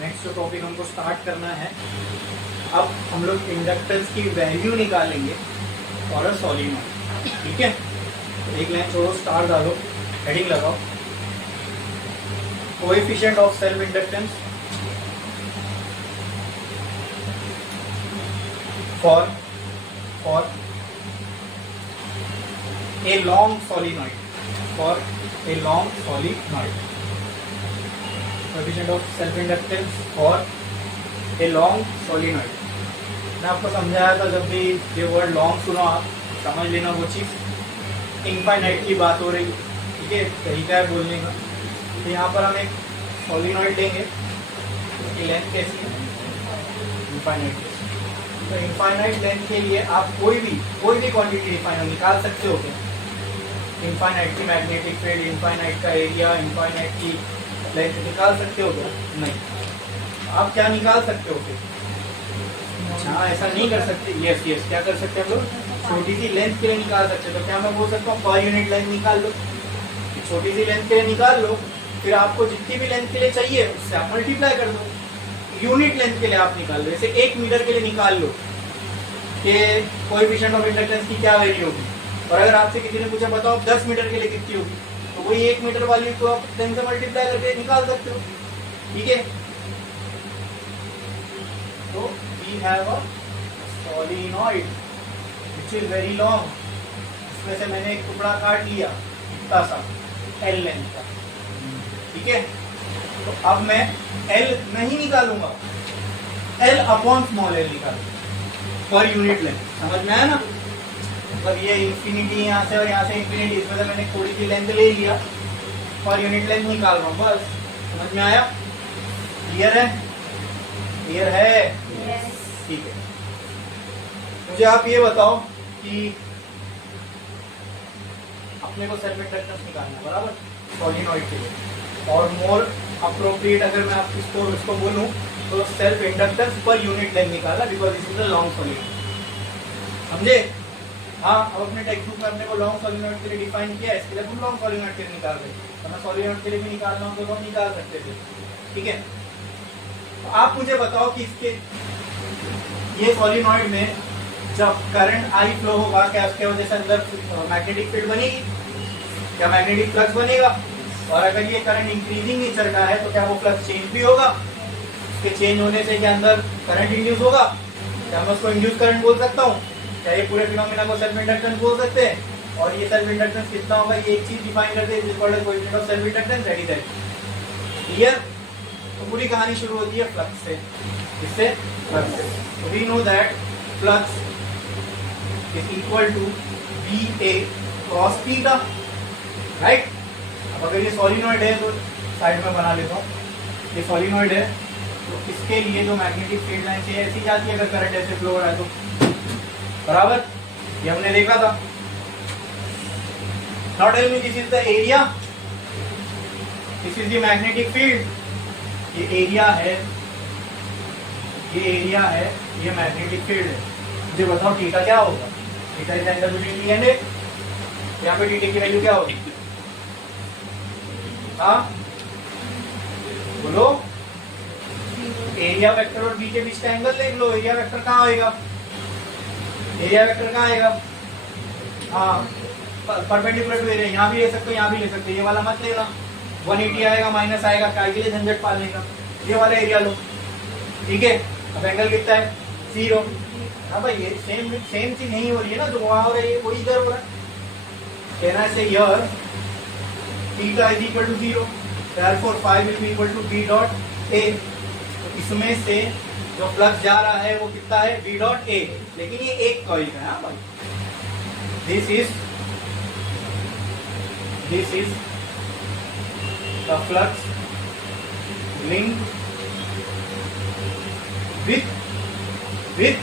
Next जो topic हमको start करना है, अब हम लोग इंडक्टेंस की वैल्यू निकालेंगे और अ सॉलिनॉइड। ठीक है, एक लाइन छोड़ो, स्टार डालो, हेडिंग लगाओ। Coefficient of self inductance for a long solenoid, for a long solenoid, coefficient of self inductance for a long solenoid। मैं आपको समझाया था, जब भी ये वर्ड लॉन्ग सुनो आप समझ लेना वो चीज इनफाइनाइट की बात हो रही। ठीक है, तरीका है बोलने का। तो यहाँ पर हम एक सॉलिनॉइड लेंगे, उसकी लेंथ कैसी है, इनफाइनाइट। तो इनफाइनाइट लेंथ के लिए आप कोई भी क्वांटिटी डिफाइन निकाल सकते हो क्या? इनफाइनाइट की मैग्नेटिक फील्ड, इनफाइनाइट का एरिया, इनफाइनाइट की लेंथ निकाल सकते हो क्या? नहीं। आप क्या निकाल सकते हो फिर? हाँ, ऐसा नहीं कर सकते। यस, क्या कर सकते हैं हम लोग? छोटी सी लेंथ के लिए निकाल सकते हो। तो क्या मैं बोल सकता हूँ पर यूनिट लेंथ निकाल लो, छोटी सी लेंथ के लिए निकाल लो, फिर आपको जितनी भी लेंथ के लिए चाहिए उससे आप मल्टीप्लाई कर दो। यूनिट लेंथ के लिए आप निकाल लो, जैसे 1 मीटर के लिए निकाल लो कि कोएफिशिएंट ऑफ इंडक्टेंस की क्या वैल्यू होगी, और अगर आपसे किसी ने पूछा बताओ 10 मीटर के लिए कितनी होगी, तो वही 1 मीटर वाली को आप 10 से मल्टीप्लाई करके निकाल सकते हो। ठीक है, तो we have a solenoid which is very long. इसमें से मैंने एक टुकड़ा काट लिया इतना सा L लेंथ का। ठीक है, तो अब मैं L नहीं निकालूंगा, L अपॉन स्मॉल l निकालूंगा पर यूनिट लेंथ। समझ में आया ना? मतलब ये इंफिनिटी यहाँ से और यहाँ से इंफिनिटी, इसमें से मैंने थोड़ी सी लेंथ ले लिया, पर यूनिट लेंथ निकाल रहा हूँ बस। समझ में आया? क्लियर है? क्लियर है? ठीक है, मुझे आप ये बताओ कि अपने को सेल्फ इंडक्टेंस निकालना है, बराबर, सॉलिनॉइड के लिए। और मोर अप्रोप्रिएट अगर मैं आप इसको बोलूं तो self inductance per unit length निकालना, because this is a long solenoid. समझे? हाँ, अब अपने टेक्स्ट बुक में अपने को लॉन्ग सॉलिनॉइड के लिए डिफाइन किया है, इसके लिए हम लॉन्ग सॉलिनॉइड के लिए निकाल रहे हैं। तो मैं सॉलिनॉइड के लिए भी निकाल रहा हूँ तो हम निकाल सकते थे। ठीक है, तो आप मुझे बताओ कि इसके ये सॉलिनॉइड में जब करंट आई फ्लो होगा, क्या उसके वजह से अंदर मैग्नेटिक फील्ड बनेगी? क्या मैग्नेटिक फ्लक्स बनेगा? और अगर ये करंट इंक्रीजिंग नेचर का है तो क्या वो फ्लक्स चेंज भी होगा? उसके चेंज होने से क्या अंदर करंट इंड्यूस होगा? क्या मैं उसको इंड्यूस करंट बोल सकता हूँ? क्या ये पूरे फिनोमेना को सेल्फ इंडक्टेंस बोल सकते हैं? और ये सेल्फ इंडक्टेंस कितना होगा, ये एक चीज डिफाइन करते हैं, coefficient of self inductance, that is clear? तो पूरी कहानी शुरू होती है फ्लक्स से। इससे फ्लक्स से, तो we know that flux is equal to VA cross theta, right? अब अगर ये सॉलिनॉइड है तो साइड में बना लेता हूँ, ये सॉलिनॉइड है तो इसके लिए जो मैग्नेटिक फील्ड लाइन से ऐसी जाती है, अगर करंट ऐसे फ्लो हो रहा है तो, बराबर, ये हमने देखा था। Now tell me, this is the area, this is the magnetic field. ये एरिया है, ये मैग्नेटिक फील्ड है। मुझे बताओ थीटा क्या होगा? Theta is angle between T and A. यहाँ पे थीटा की वैल्यू क्या होगी? हाँ बोलो, एरिया वेक्टर और बी के बीच का एंगल देख लो। एरिया वेक्टर कहाँ आएगा? हाँ, परपेंडिकुलर टू एरिया। यहाँ भी ले सकते हो, यहाँ भी ले सकते हो, ये वाला मत लेना। 180 आएगा, माइनस आएगा, काय के लिए झंझट पालने का। ये वाला एरिया लो। ठीक है, अब एंगल कितना है? 0। हाँ भाई, ये सेम चीज नहीं हो रही है ना, जो वहां हो रहा है वही इधर हो रहा है। कहना है से here theta is equal to 0, therefore phi will be equal to B dot A। तो इसमें से जो फ्लक्स जा रहा है वो कितना है? B dot A। लेकिन ये एक कॉइल का है। हाँ भाई, this is the flux link with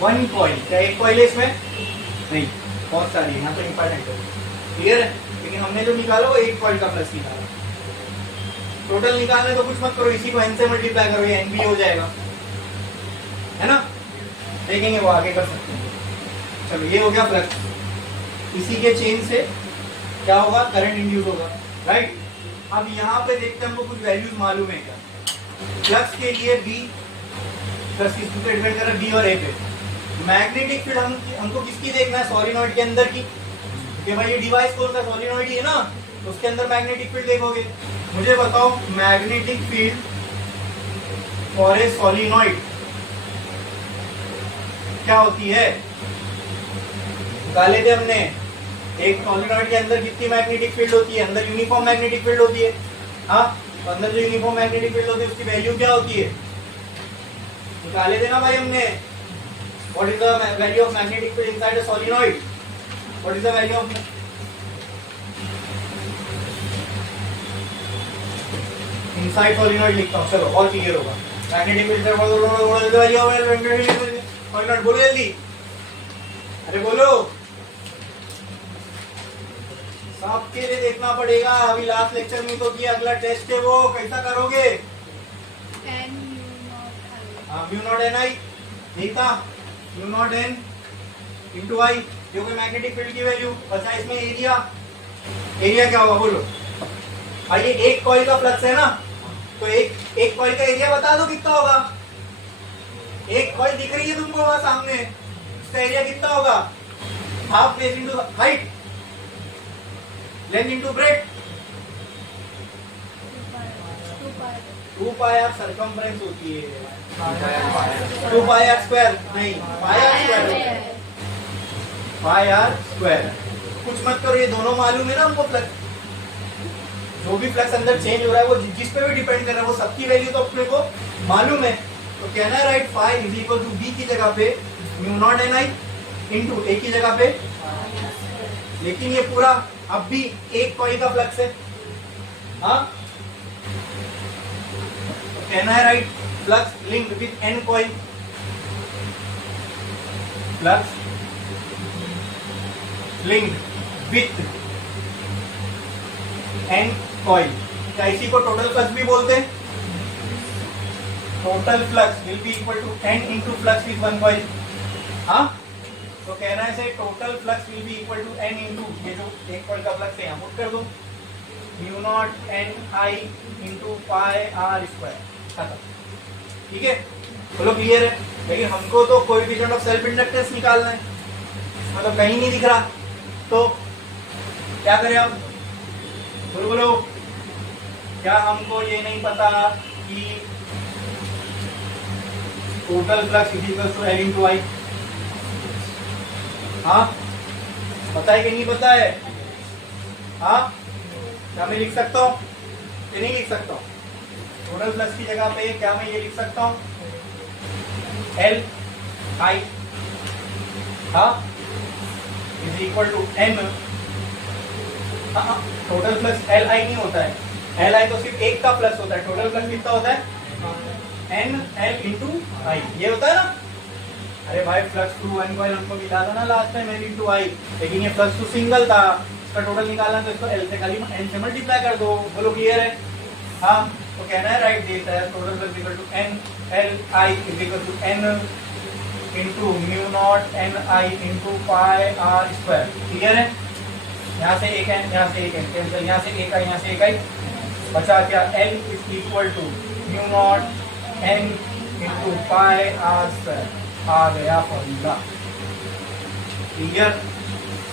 one coil. क्या एक कॉइल है इसमें? नहीं, बहुत सारी है, यहाँ तो इंपॉर्टेंट है। क्लियर है? लेकिन हमने जो निकाला वो एक कॉइल का फ्लक्स निकाला। टोटल निकालने तो कुछ मत करो, इसी को n से मल्टीप्लाई करो, ये n भी हो जाएगा, है ना? देखेंगे वो आगे कर सकते हैं। चलो, ये हो गया फ्लक्स। इसी के चेन से क्या होगा? करंट इंड्यूस होगा, राइट? अब यहाँ पे देखते हैं हमको कुछ वैल्यूज मालूम है क्या। फ्लक्स के लिए बी प्लस किसको डिपेंड कर रहा है, बी और ए पे। मैग्नेटिक फील्ड हमको किसकी देखना है, सॉलिनॉइड के अंदर की, कि भाई ये डिवाइस कौन सा सॉलिनॉइड ही है ना, तो उसके अंदर मैग्नेटिक फील्ड देखोगे। मुझे बताओ magnetic field for a solenoid क्या होती है, निकाले थे हमने। एक सॉलिनॉइड के अंदर कितनी मैग्नेटिक फील्ड होती है, अंदर यूनिफॉर्म मैग्नेटिक फील्ड होती है। हाँ, तो अंदर जो यूनिफॉर्म मैग्नेटिक फील्ड होती है उसकी वैल्यू क्या होती है, निकाले थे ना भाई हमने। What is the value of magnetic field inside a solenoid, what is the value of inside solenoid लिखता हूँ, चलो और क्लियर होगा। मैग्नेटिक फील्ड सॉलिनॉइड, बोलो जल्दी, अरे बोलो, सबके लिए देखना पड़ेगा। अभी लास्ट लेक्चर में तो किया, अगला टेस्ट है वो कैसा करोगे, म्यू नॉट एन आई, ठीक था, म्यू नॉट एन इंटू आई, जो कि मैग्नेटिक फील्ड की वैल्यू। अच्छा इसमें एरिया, एरिया क्या होगा बोलो। ये एक कॉइल का फ्लक्स है ना, तो एक कॉइल का एरिया बता दो कितना होगा। एक कॉइल दिख रही है तुमको वहां सामने, इसका एरिया कितना होगा, half base into height, length into breadth, 2 pi r circumference होती है, 2 पाई आर स्क्वायर नहीं, pi are square, pi are square. कुछ मत करो, ये दोनों मालूम है ना हमको। फ्लक्स जो भी फ्लक्स अंदर चेंज हो रहा है वो जिस पे भी डिपेंड कर रहा है, वो सबकी वैल्यू तो अपने को मालूम है। तो कहना है right phi is equal to B की जगह पे mu naught N I into A की जगह पे, लेकिन ये पूरा अब भी एक कॉइल का फ्लक्स है। हाँ, तो कहना है right flux linked with N coil, flux linked with N coil. क्या इसी को टोटल फ्लक्स भी बोलते हैं, total flux will be equal to N into flux with one coil. हाँ, तो कहना है से total flux will be equal to N into, ये जो एक कॉइल का फ्लक्स है यहाँ पुट कर दो, mu naught N I into pi are square, खत्म। ठीक है, बोलो क्लियर है। लेकिन हमको तो कोएफिशिएंट ऑफ सेल्फ इंडक्टेंस निकालना है, मतलब कहीं नहीं दिख रहा, तो क्या करें अब, बोलो बोलो। क्या हमको ये नहीं पता कि total flux is equal to L into I? हाँ, पता है कि नहीं पता है? हाँ, क्या मैं लिख सकता हूँ कि नहीं लिख सकता हूँ? टोटल फ्लक्स की जगह पे क्या मैं ये लिख सकता हूँ, एल आई, हाँ, is equal to N. Total flux L I नहीं होता है, एल आई तो सिर्फ एक का फ्लक्स होता है, टोटल फ्लक्स कितना होता है, एन एल इंटू आई, ये होता है ना। अरे भाई फ्लक्स टू वन कॉइल हमको मिला था ना लास्ट टाइम, एल इंटू आई, लेकिन ये फ्लक्स टू सिंगल था, इसका टोटल निकालना तो इसको एल से खाली एन से मल्टीप्लाई कर दो। बोलो क्लियर है? हाँ, तो कहना है राइट देता है total flux equal to N L I is equal to N into mu naught N I into pi are square. Clear है? यहाँ से एक एन, यहाँ से एक एन कैंसिल, यहाँ से एक आई, यहाँ से एक आई, बचा क्या, L is equal to mu naught n into pi are square. आ गया फॉर्मूला। क्लियर?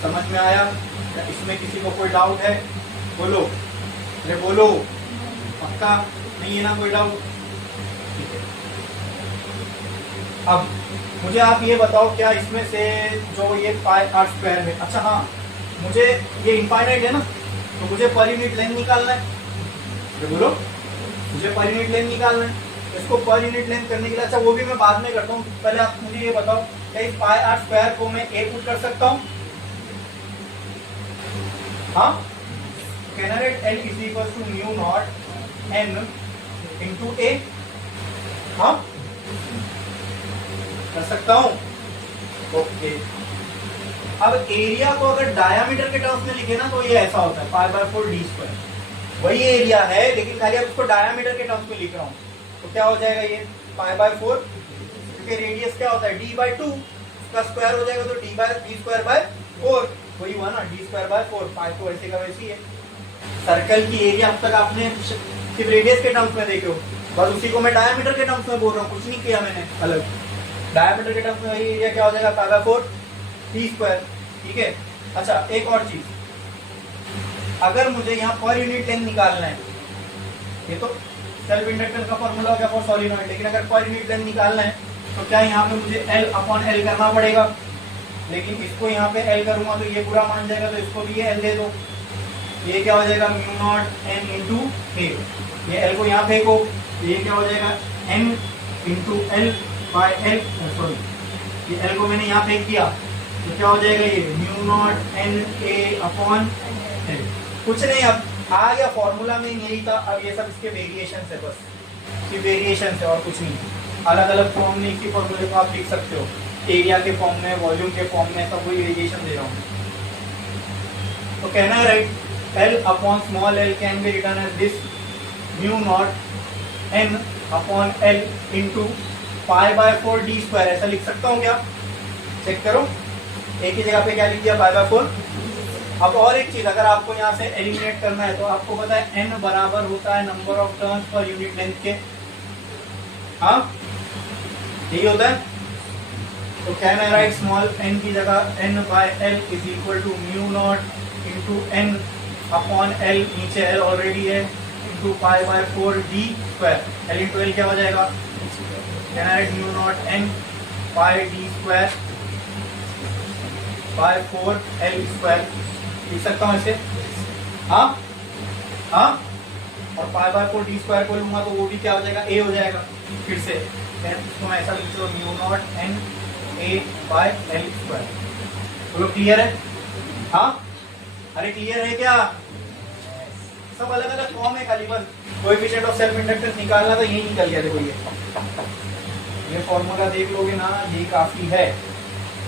समझ में आया? इसमें किसी को कोई डाउट है? बोलो, अरे बोलो, पक्का नहीं है ना कोई डाउट? ठीक है, अब मुझे आप ये बताओ, क्या इसमें से जो ये पाई आर स्क्वायर है, अच्छा हाँ, मुझे ये इनफाइनाइट है ना, तो मुझे पर यूनिट लेंथ निकालना है। तो बोलो, मुझे पर यूनिट लेंथ निकालना है। इसको पर यूनिट लेंथ करने के लिए, अच्छा वो भी मैं बाद में करता हूँ, पहले आप मुझे ये बताओ, क्या इस पाई आर स्क्वायर को मैं ए पुट कर सकता हूँ? हाँ, कहना है L is equal to mu naught n into A. हाँ, कर सकता हूँ, ओके। अब एरिया को अगर डायामीटर के टर्म्स में लिखे ना, तो ये ऐसा होता है, पाई बाय 4 डी स्क्वायर। वही एरिया है, लेकिन खाली अब इसको डायामीटर के टर्म्स में लिख रहा हूँ, तो क्या हो जाएगा ये पाई बाय 4, क्योंकि रेडियस क्या होता है, डी बाय 2, उसका स्क्वायर हो जाएगा, तो डी स्क्वायर बाय 4, वही हुआ ना, डी स्क्वायर बाय 4, पाई तो ऐसे का वैसे ही है। सर्कल की एरिया अब तक आपने सिर्फ रेडियस के टर्म्स में देखे हो, बस उसी को मैं डायमीटर के टर्म्स में बोल रहा हूँ, कुछ नहीं किया मैंने अलग। डायमीटर के टर्म्स में वही एरिया क्या हो जाएगा, पाई बाय 4 डी स्क्वायर। ठीक है। अच्छा एक और चीज, अगर मुझे यहाँ पर यूनिट लेंथ निकालना है, ये तो सेल्फ इंडक्टेंस का फॉर्मूला हो गया फॉर सॉलिनॉइड, लेकिन अगर पर यूनिट लेंथ निकालना है तो क्या यहाँ पे मुझे L अपॉन L करना पड़ेगा, लेकिन इसको यहाँ पे L करूंगा तो ये पूरा मान जाएगा, तो इसको भी ये L दे दो, ये क्या हो जाएगा म्यू नॉट n इंटू ए, ये L को यहाँ फेंको, ये क्या हो जाएगा n into L by L, sorry ये L को मैंने यहाँ फेंक दिया, तो क्या हो जाएगा ये mu naught n a upon L. कुछ नहीं, अब आ गया फॉर्मूला में यही था, अब ये सब इसके वेरिएशन है, बस सिर्फ वेरिएशन है और कुछ नहीं। अलग अलग फॉर्म में इसी फॉर्मूले को आप लिख सकते हो, एरिया के फॉर्म में, वॉल्यूम के फॉर्म में, सब वही वेरिएशन दे रहा हूँ। तो कहना है right, L upon small l can be written as this mu naught n upon l into pi by 4 D square, ऐसा लिख सकता हूँ क्या? चेक करो, एक ही जगह पे क्या लिख दिया, पाई बाय 4। अब और एक चीज, अगर आपको यहाँ से एलिमिनेट करना है तो आपको पता है n बराबर होता है number of turns per unit length के, हाँ यही होता है। तो कहना है राइट, स्मॉल n की जगह n by l is equal to mu naught into n upon l, नीचे l ऑलरेडी है, into pi by 4 D square, l into L क्या हो जाएगा, कहना है mu naught n pi D square by 4 l square, लिख सकता हूँ ऐसे, हाँ हाँ, और पाई बाय 4 डी स्क्वायर को लूंगा तो वो भी क्या हो जाएगा, a हो जाएगा। फिर से इसको मैं ऐसा लिख दो, mu naught n a by L square. बोलो क्लियर है? हाँ अरे क्लियर है क्या? सब अलग अलग फॉर्म है, खाली बस कोएफिशिएंट ऑफ सेल्फ इंडक्टेंस निकालना था, यही निकल गया। देखो ये फॉर्मूला देख लोगे ना, ये काफी है।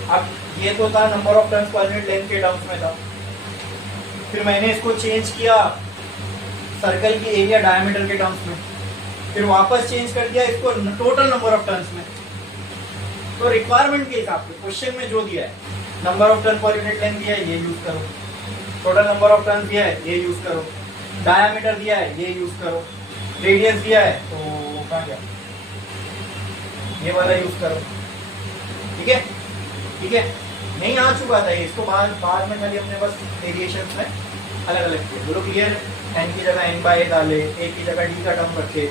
अब ये तो था number of turns per unit length के टर्म्स में था, फिर मैंने इसको चेंज किया सर्कल की एरिया डायमीटर के टर्म्स में, फिर वापस चेंज कर दिया इसको टोटल नंबर ऑफ टर्न्स में। तो रिक्वायरमेंट के हिसाब से क्वेश्चन में जो दिया है, नंबर ऑफ टर्न पर यूनिट लेंथ दिया है ये यूज करो, टोटल नंबर ऑफ टर्न दिया है ये यूज करो, डायमीटर दिया है ये यूज करो, रेडियस दिया है तो कहाँ गया, ये वाला यूज करो। ठीक है ठीक है, नहीं आ चुका था ये, इसको बाद में खाली हमने बस वेरिएशन में अलग अलग किए। बोलो क्लियर है? n की जगह n बाय डाले, a की जगह d का टर्म रखे,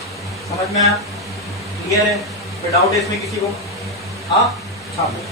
समझ में आया? क्लियर है? कोई डाउट है इसमें किसी को? हाँ छापो।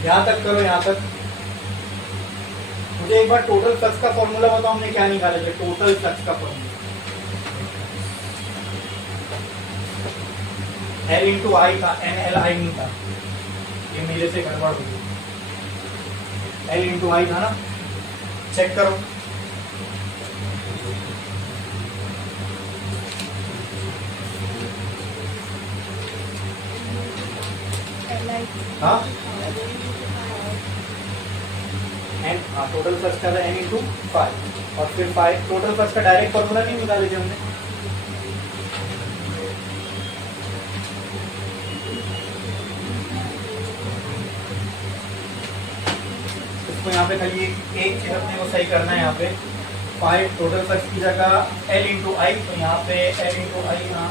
यहाँ तक करो, यहाँ तक। मुझे एक बार टोटल फ्लक्स का फॉर्मूला बताओ, हमने क्या निकाला था टोटल फ्लक्स का फॉर्मूला? L इंटू आई था, NLI नहीं था, ये मेरे से गड़बड़ हो गई। L इंटू आई था ना, चेक करो। हाँ टोटल फ्लक्स का था n इंटू 5, और फिर 5 टोटल फ्लक्स का डायरेक्ट फॉर्मूला नहीं निकाले थे हमने? इसको यहाँ पे खाली एक चीज अपने को सही करना है, यहाँ पे 5 टोटल फ्लक्स की जगह L इंटू आई, तो यहाँ पे L इंटू आई यहाँ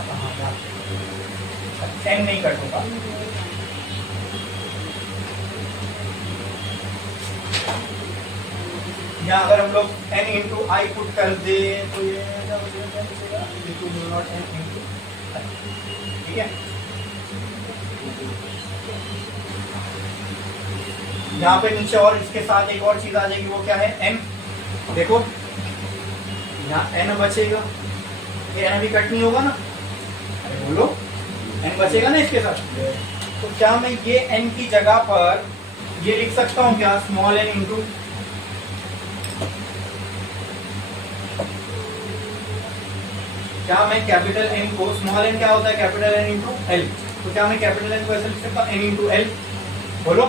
एन नहीं कट होगा। यहाँ अगर हम लोग n इंटू आई पुट कर दे तो ये क्या बचेगा, नॉट n इंटू आई, ठीक है। यहाँ पे नीचे और इसके साथ एक और चीज आ जाएगी, वो क्या है, n। देखो यहाँ n बचेगा, ये n भी कट नहीं होगा ना, अरे बोलो, n बचेगा ना इसके साथ। तो क्या मैं ये n की जगह पर ये लिख सकता हूँ क्या, स्मॉल n इंटू, क्या मैं कैपिटल N को, स्मॉल n क्या होता है, कैपिटल N इंटू एल, तो क्या मैं कैपिटल N को ऐसे लिख सकता हूँ, n इंटू एल। बोलो,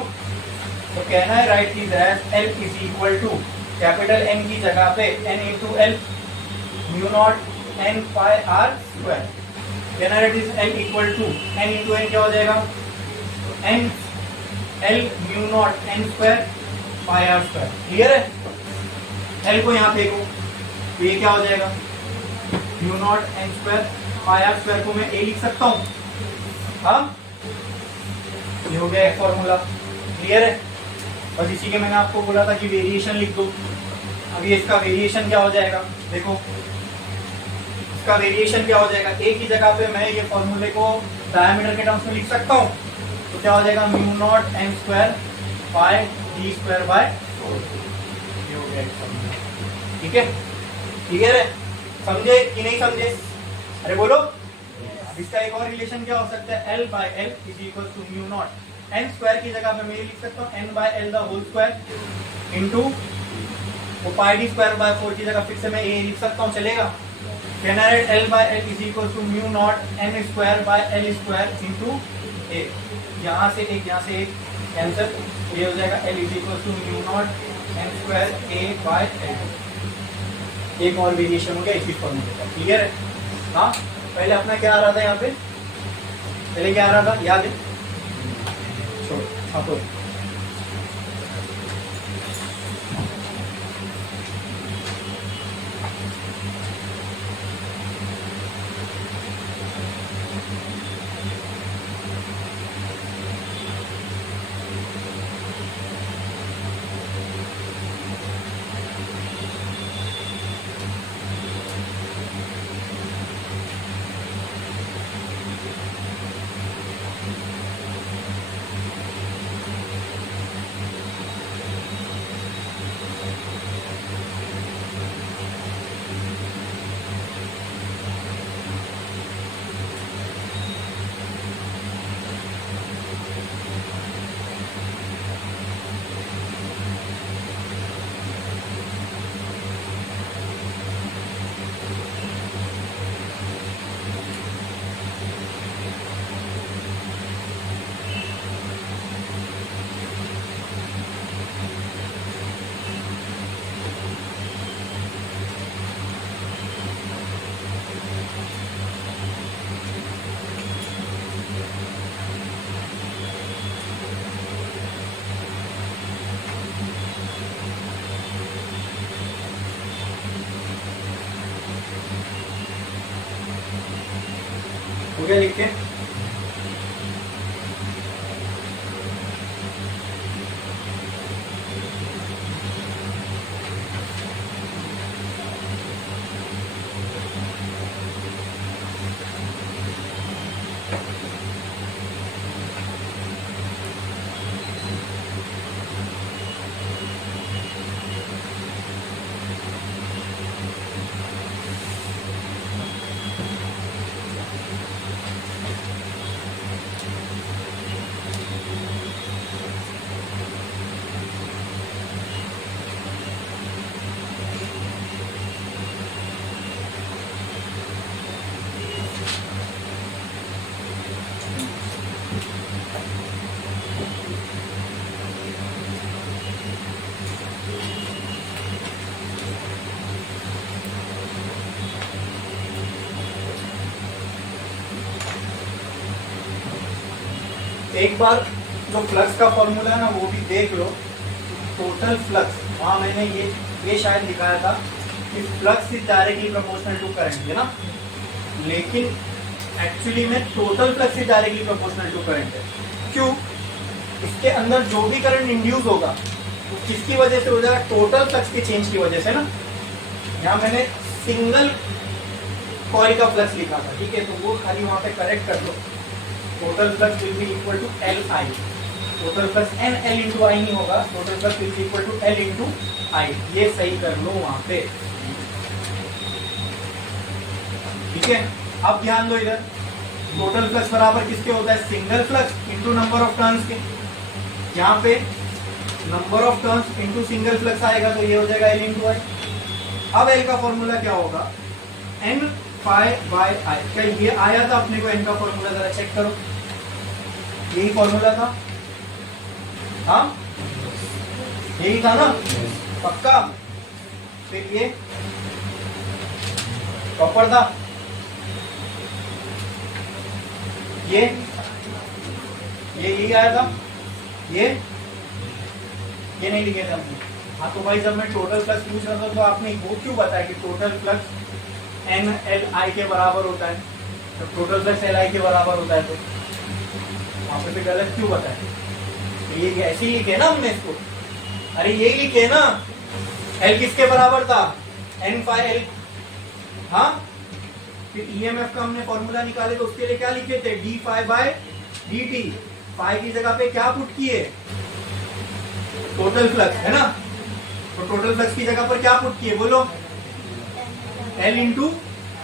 तो कहना है right is as L is equal to capital N की जगह पे n into L mu naught n pi are square. कहना है is L equal to n into N क्या हो जाएगा, n L mu naught n square pi are square. Clear है, L को यहाँ फेंको तो ये क्या हो जाएगा, mu naught n square pi are square को मैं a लिख सकता हूँ। हाँ, ये हो गया एक फॉर्मूला। क्लियर है, और इसी के मैंने आपको बोला था कि वेरिएशन लिख दो। अभी इसका वेरिएशन क्या हो जाएगा, देखो इसका वेरिएशन क्या हो जाएगा, a की जगह पे मैं ये फॉर्मूले को डायमीटर के टर्म्स में लिख सकता हूँ, तो क्या हो जाएगा, mu naught n square bye d square by 4। ये हो गया एक फॉर्मूला। ठीक है, क्लियर है, समझे कि नहीं समझे, अरे बोलो। अब इसका एक और रिलेशन क्या हो सकता है, L by L is equal to mu naught n square की जगह पे मैं ये लिख सकता हूँ n by L the whole square into वो पाई डी स्क्वायर बाय 4 की जगह फिर से मैं ये लिख सकता हूँ, चलेगा। कहना है L by L is equal to mu naught n square by L square into A, यहाँ से एक कैंसिल, ये हो जाएगा L is equal to mu naught n square a by L. एक और वेरिएशन हो गया इसी फॉर्मूले का। क्लियर है, हाँ। पहले अपना क्या आ रहा था, यहाँ पे पहले क्या आ रहा था, याद है, छोड़ आपको। हो गया लिख के, एक बार जो फ्लक्स का फॉर्मूला है ना वो भी देख लो। टोटल फ्लक्स, वहाँ मैंने ये शायद दिखाया था कि flux is directly proportional to current, है ना। लेकिन एक्चुअली में total flux is directly proportional to current है। क्यों? इसके अंदर जो भी करंट इंड्यूस होगा वो किसकी वजह से हो जाएगा? टोटल फ्लक्स के चेंज की वजह से ना। यहाँ मैंने सिंगल कॉइल का फ्लक्स लिखा था, ठीक है, तो वो खाली वहां पे करेक्ट कर दो। Total flux will be equal to L I. Total flux N L into I नहीं होगा, total flux will be equal to L into I. ये सही कर लो वहां पे, ठीक है। अब ध्यान दो इधर, टोटल फ्लक्स बराबर किसके होता है? Single flux into number of turns के। यहाँ पे number of turns into single flux आएगा तो ये हो जाएगा एल इंटू आई। अब एल का फॉर्मूला क्या होगा? एन फाई बाय आई। क्या ये आया था अपने को? एन का फॉर्मूला जरा चेक करो, यही फॉर्मूला था, हाँ यही था ना, पक्का? फिर ये प्रॉपर था, ये यही आया था, ये नहीं लिखे थे हमने। हाँ तो भाई जब मैं टोटल फ्लक्स पूछ रहा था तो आपने वो क्यों बताया कि total flux N L I के बराबर होता है? तो टोटल फ्लक्स एल आई के बराबर होता है तो वहां पे गलत क्यों बताया? तो ये ऐसे ही लिखे ना हमने इसको, अरे यही लिखे ना, एल किसके बराबर था? N phi L. हाँ फिर ईएमएफ का हमने फॉर्मूला निकाले तो उसके लिए क्या लिखे थे? D phi by D T. फाई की जगह पे क्या पुट किए? टोटल फ्लक्स, है ना? तो टोटल फ्लक्स की जगह पर क्या पुट किए बोलो? एल इंटू,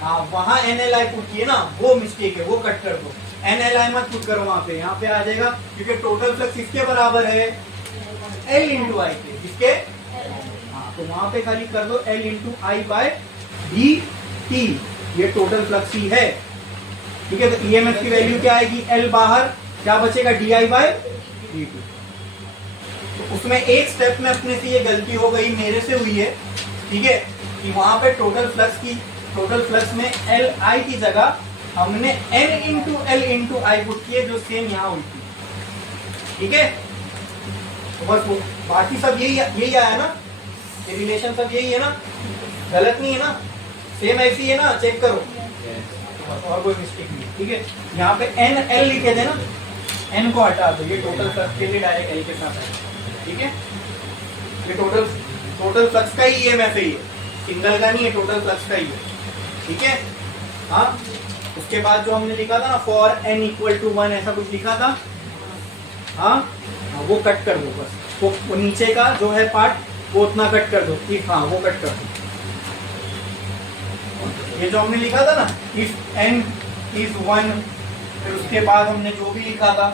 हाँ वहां एन एल आई पुट किए ना, वो मिस्टेक है, वो कट कर दो। एन एल आई मत पुट करो वहां पे, यहाँ पे आ जाएगा क्योंकि टोटल फ्लक्स किसके बराबर है? एल इंटू आई के। किसके? हाँ तो वहां पे खाली कर दो L into I by D T. ये टोटल फ्लक्स ही है, ठीक है। तो ईएमएफ की वैल्यू क्या आएगी? एल बाहर, क्या बचेगा? D I by D T. तो उसमें एक स्टेप में अपने से ये गलती हो गई, मेरे से हुई है, ठीक है, कि वहां पे टोटल फ्लक्स में एल आई की जगह हमने N into L into I put किए, जो सेम यहाँ हुई थी, ठीक है। तो बस वो बाकी सब यही आया ना, ये रिलेशन सब यही है ना, गलत नहीं है ना, सेम ऐसी है ना, चेक करो, और कोई मिस्टेक नहीं, ठीक है। यहाँ पे एन एल लिखे थे ना, एन को हटा दो, ये टोटल फ्लक्स के लिए डायरेक्ट एल के साथ है, ठीक है। ये टोटल फ्लक्स का ही ईएमएफ है, ये सिंगल का नहीं है, टोटल फ्लक्स का ही है, ठीक है। हाँ उसके बाद जो हमने लिखा था ना, फॉर एन इक्वल टू 1 ऐसा कुछ लिखा था, हाँ वो कट कर दो बस, वो नीचे का जो है पार्ट वो उतना कट कर दो, ठीक, हाँ वो कट कर दो। ये जो हमने लिखा था ना, इफ एन इज 1, फिर उसके बाद हमने जो भी लिखा था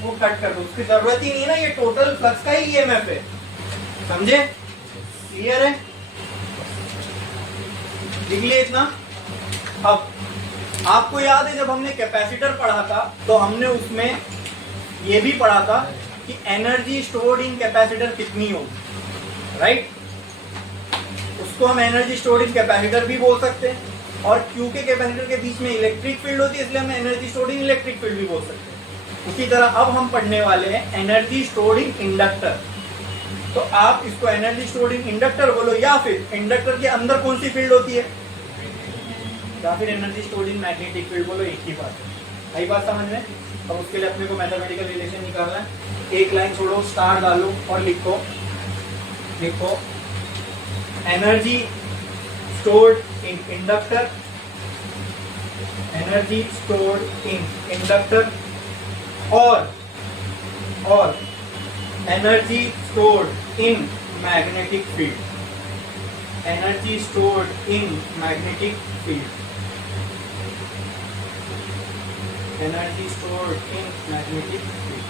वो कट कर दो, उसकी जरूरत ही नहीं है ना, ये टोटल फ्लक्स का ही ईएमएफ है, समझे? क्लियर है? लिख लिया इतना। अब आपको याद है जब हमने कैपेसिटर पढ़ा था तो हमने उसमें ये भी पढ़ा था कि एनर्जी स्टोर्ड इन कैपेसिटर कितनी होगी, राइट? उसको हम एनर्जी स्टोर्ड इन कैपेसिटर भी बोल सकते हैं, और क्यू के कैपेसिटर के बीच में इलेक्ट्रिक फील्ड होती है, इसलिए हम एनर्जी स्टोर्ड इन इलेक्ट्रिक फील्ड भी बोल सकते हैं। उसी तरह अब हम पढ़ने वाले हैं एनर्जी स्टोर्ड इन इंडक्टर। तो आप इसको एनर्जी स्टोर्ड इन इंडक्टर बोलो, या फिर इंडक्टर के अंदर कौन सी फील्ड होती है, या फिर energy stored in magnetic field बोलो, एक ही बात है। सही बात समझ में? अब उसके लिए अपने को मैथमेटिकल रिलेशन निकालना है। एक लाइन छोड़ो, स्टार डालो और लिखो energy stored in inductor, energy stored in inductor और energy stored in magnetic field, energy stored in magnetic field, energy stored in magnetic field.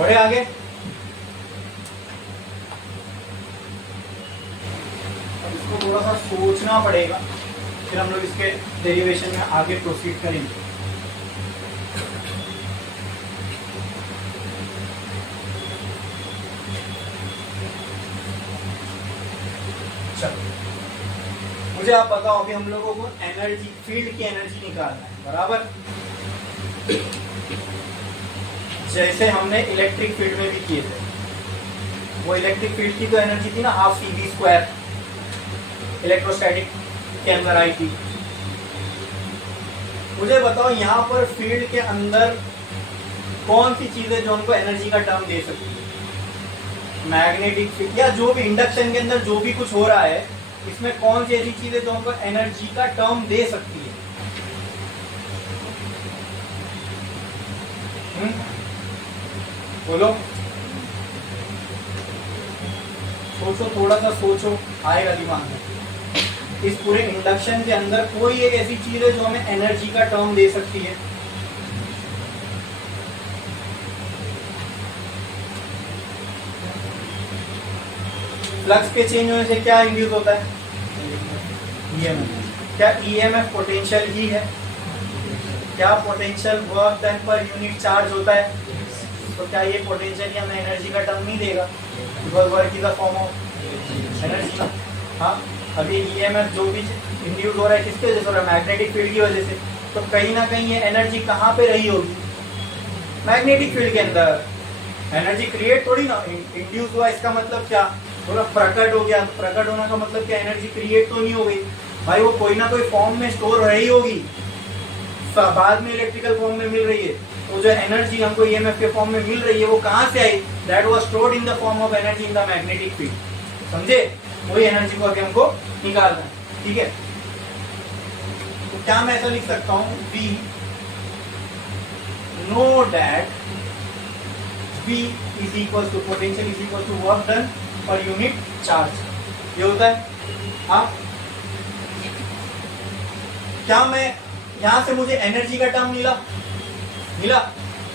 बढ़े आगे। अब इसको थोड़ा सा सोचना पड़ेगा, फिर हम लोग इसके डेरिवेशन में आगे प्रोसीड करेंगे। चलो मुझे आप बताओ, अभी हम लोगों को एनर्जी, फील्ड की एनर्जी निकालना है, बराबर। जैसे हमने इलेक्ट्रिक फील्ड में भी किए थे, वो इलेक्ट्रिक फील्ड की तो एनर्जी थी ना हाफ CV², इलेक्ट्रोस्टैटिक के अंदर आई थी। मुझे बताओ यहाँ पर फील्ड के अंदर कौन सी चीजें जो हमको एनर्जी का टर्म दे सकती है? मैग्नेटिक फील्ड या जो भी इंडक्शन के अंदर जो भी कुछ हो रहा है, इसमें कौन सी ऐसी चीजें जो हमको एनर्जी का टर्म दे सकती है? बोलो, सोचो, थोड़ा सा सोचो, आएगा दिमाग में। इस पूरे इंडक्शन के अंदर कोई एक ऐसी चीज है जो हमें एनर्जी का टर्म दे सकती है? फ्लक्स के चेंज होने से क्या इंड्यूस होता है? ईएमएफ। क्या ईएमएफ पोटेंशियल ही है? क्या potential work done per unit charge होता है? तो क्या ये पोटेंशियल हमें एनर्जी का टर्म नहीं देगा? Because work is a form of energy ना। हाँ, अभी ईएमएफ जो भी इंड्यूस हो रहा है किसके वजह से हो रहा है? मैग्नेटिक फील्ड की वजह से। तो कहीं ना कहीं ये एनर्जी कहाँ पे रही होगी? मैग्नेटिक फील्ड के अंदर। एनर्जी क्रिएट थोड़ी ना, इंड्यूस हुआ, इसका मतलब क्या? थोड़ा प्रकट हो गया। प्रकट होने का मतलब क्या? एनर्जी क्रिएट तो नहीं हो गई भाई, वो कोई ना कोई फॉर्म में स्टोर रही होगी, बाद में इलेक्ट्रिकल फॉर्म में मिल रही है। तो जो एनर्जी हमको ईएमएफ के फॉर्म में मिल रही है वो कहाँ से आई? That was stored in the form of energy in the magnetic field. समझे? वही एनर्जी को आगे हमको निकालना है, ठीक है। तो क्या मैं ऐसा लिख सकता हूँ? We know that V is equal to potential is equal to work done per unit charge. ये होता है। हाँ, क्या मैं यहां से मुझे एनर्जी का टर्म मिला?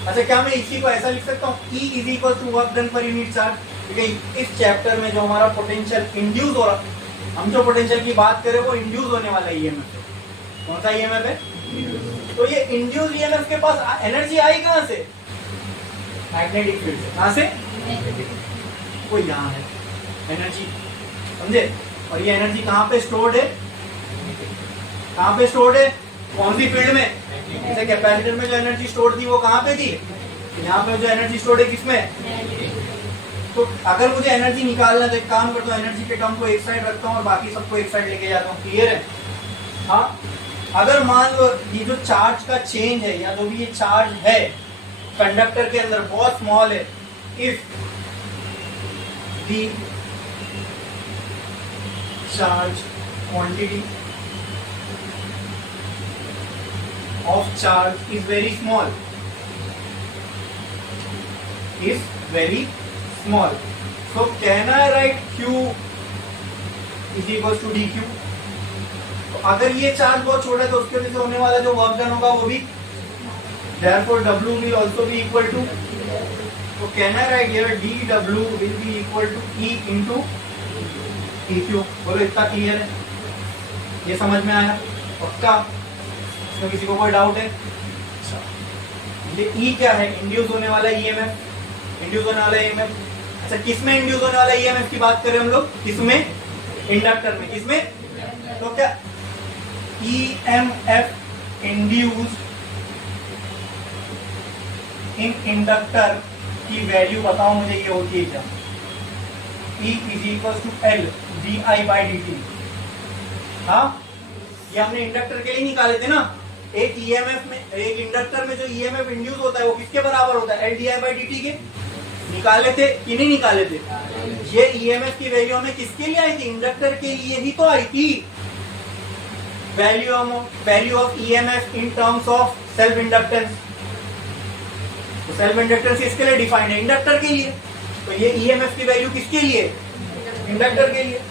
अच्छा, क्या मैं इसी को ऐसा लिख सकता हूँ? E is equal to work done per unit charge? क्योंकि इस चैप्टर में जो हमारा पोटेंशियल इंड्यूस हो रहा, हम जो पोटेंशियल की बात करें वो इंड्यूस होने वाला ईएमएफ है। कौन सा ईएमएफ है? तो ये इंड्यूस ईएमएफ के पास एनर्जी आई कहां से? मैग्नेटिक फील्ड से। कहां से? वो यहाँ है एनर्जी, समझे? और ये एनर्जी कहाँ पे स्टोर्ड है? कहाँ पे स्टोर्ड है? कौन सी फील्ड में? जैसे कैपेसिटर में जो एनर्जी स्टोर्ड थी वो कहाँ पे थी? यहाँ पे जो एनर्जी स्टोर्ड है किसमें? तो अगर मुझे एनर्जी निकालना है तो एक काम करता हूँ, एनर्जी के टर्म को एक साइड रखता हूँ और बाकी सबको एक साइड लेके जाता हूँ। क्लियर है? हाँ, अगर मान लो ये जो चार्ज का चेंज है या जो भी ये चार्ज है कंडक्टर के अंदर बहुत स्मॉल है, if the charge quantity of charge is very small, so can I write Q is equals to dq? तो अगर ये चार्ज बहुत छोटा है तो उसके वजह से होने वाला जो वर्क डन होगा वो भी, therefore W will also be equal to, so can I write here dW will be equal to E into dq? बोलो, इतना क्लियर है? ये समझ में आया? पक्का? इसमें किसी को कोई डाउट है? ये E क्या है? इंड्यूस होने वाला ईएमएफ, इंड्यूस होने वाला ईएमएफ। अच्छा, किसमें इंड्यूस होने वाला ईएमएफ की बात करें हम लोग? किसमें? इंडक्टर में। किसमें? तो क्या ईएमएफ इंड्यूस इन इंडक्टर की वैल्यू बताओ मुझे, ये होती है क्या? E is equal to L di/dt। हाँ, ये हमने इंडक्टर के लिए निकाले थे ना। एक ईएमएफ में, एक इंडक्टर में जो ईएमएफ इंड्यूस होता है वो किसके बराबर होता है? L di/dt के। निकाले थे कि नहीं निकाले थे? ये ईएमएफ की वैल्यू हमें किसके लिए आई थी? इंडक्टर के लिए ही तो आई थी। Value of EMF in terms of self inductance. तो सेल्फ इंडक्टेंस किसके लिए डिफाइंड है? इंडक्टर के लिए। तो ये ईएमएफ की वैल्यू किसके लिए? इंडक्टर के लिए।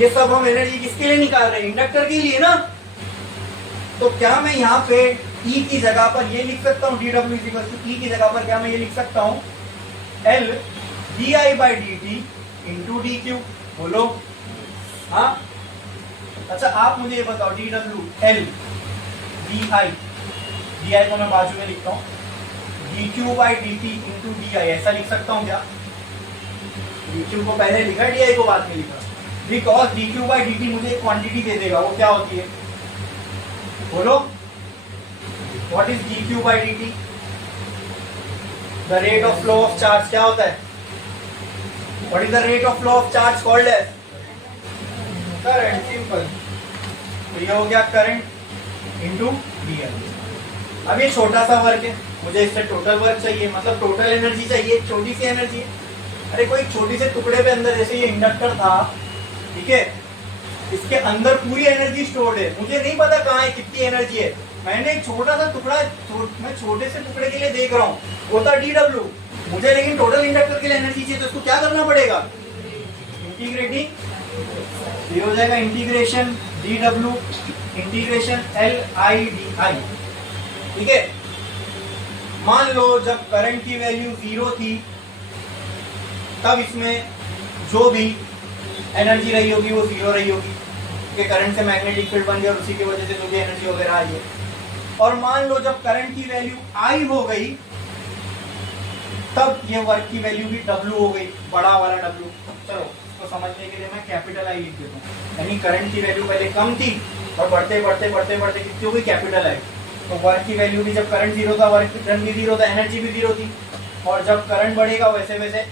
ये सब हम एनर्जी किसके लिए निकाल रहे हैं? इंडक्टर के लिए ना। तो क्या मैं यहाँ पे E की जगह पर ये लिख सकता हूँ dW = E की जगह पर क्या मैं ये लिख सकता हूँ L di/dt into dq? बोलो। हाँ, अच्छा आप मुझे ये बताओ, dW L di को मैं बाजू में लिखता हूँ, dq/dt into di ऐसा लिख सकता हूँ क्या? dq को पहले लिखा, di को बाद में लिखा। बिकॉज dq by dt मुझे एक क्वांटिटी दे देगा, वो क्या होती है बोलो? What is dq by dt? The rate of flow of charge क्या होता है? What is the rate of flow of charge called as? Current, simple. तो ये हो गया करंट इनटू dl। अब ये छोटा सा वर्क है, मुझे इससे टोटल वर्क चाहिए, मतलब टोटल एनर्जी चाहिए, छोटी सी एनर्जी है। अरे कोई छोटी से टुकड़े पे अंदर, जैसे ये इंडक्टर था, ठीक है, इसके अंदर पूरी एनर्जी स्टोर्ड है, मुझे नहीं पता कहाँ है, कितनी एनर्जी है। मैंने एक छोटा सा टुकड़ा, मैं छोटे से टुकड़े के लिए देख रहा हूँ, वो था dw, मुझे लेकिन टोटल इंडक्टर के लिए एनर्जी चाहिए, तो इसको क्या करना पड़ेगा? इंटीग्रेटिंग, ये हो जाएगा इंटीग्रेशन dw इंटीग्रेशन LI/dI, ठीक है। मान लो जब करंट की वैल्यू 0 थी, तब इसमें जो भी एनर्जी रही होगी वो 0 रही होगी, कि करंट से मैग्नेटिक फील्ड बन गया और उसी की वजह से जो भी एनर्जी वगैरह आई है। और मान लो जब करंट की वैल्यू I हो गई, तब ये वर्क की वैल्यू भी W हो गई, बड़ा वाला W। चलो इसको समझने के लिए मैं कैपिटल I लिख देता हूँ, यानी करंट की वैल्यू पहले कम थी और बढ़ते बढ़ते बढ़ते बढ़ते कितनी हो गई? Capital I। तो वर्क की वैल्यू भी, जब करंट 0 था, वर्क डन भी 0 था, एनर्जी भी 0 थी। और जब करंट बढ़ेगा वैसे वैसे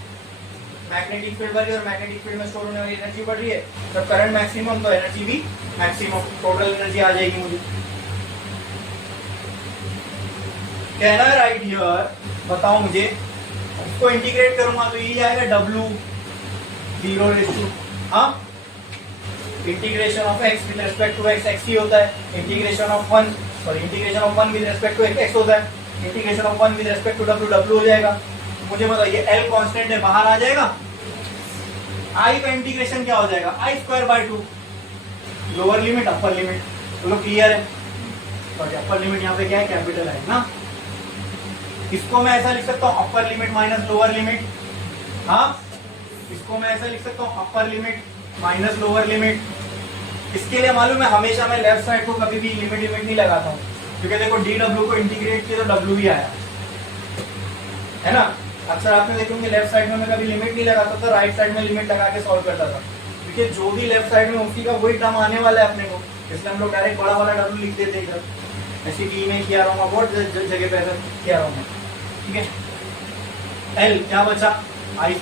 मैग्नेटिक फील्ड बढ़ रही है और मैग्नेटिक फील्ड में स्टोर होने वाली एनर्जी बढ़ रही है। जब करंट मैक्सिमम तो एनर्जी भी मैक्सिमम, टोटल एनर्जी आ जाएगी मुझे। Can I right here? बताओ मुझे, इसको इंटीग्रेट करूंगा तो ये आएगा W 0 रेज़ टू, हाँ, integration of x with respect to x x ही होता है, integration of 1 with respect to x होता है, integration of 1 with respect to W W हो जाएगा। मुझे बताइए L कांस्टेंट है, बाहर आ जाएगा। I का इंटीग्रेशन क्या हो जाएगा? I²/2, lower limit upper limit, तो लोग क्लियर है? तो अपर लिमिट यहाँ पे क्या है? कैपिटल I ना। इसको मैं ऐसा लिख सकता हूँ, upper limit minus lower limit, हाँ, इसको मैं ऐसा लिख सकता हूँ, upper limit minus lower limit. इसके लिए मालूम है, हमेशा मैं लेफ्ट साइड को कभी भी लिमिट नहीं लगाता हूँ, क्योंकि देखो dw को इंटीग्रेट किया तो w भी आया, है ना। अक्सर आपने देखेंगे लेफ्ट साइड में मैं कभी लिमिट नहीं लगाता था, राइट साइड में लिमिट लगा के सॉल्व करता था, क्योंकि जो भी लेफ्ट साइड में उसी का वही टर्म आने वाला है अपने को, इसलिए हम लोग डायरेक्ट बड़ा वाला w लिख देते इधर। ऐसी बी में किया रहा हूँ, बहुत जगह पे ऐसा किया रहा हूँ, ठीक है। L क्या बचा? I²/,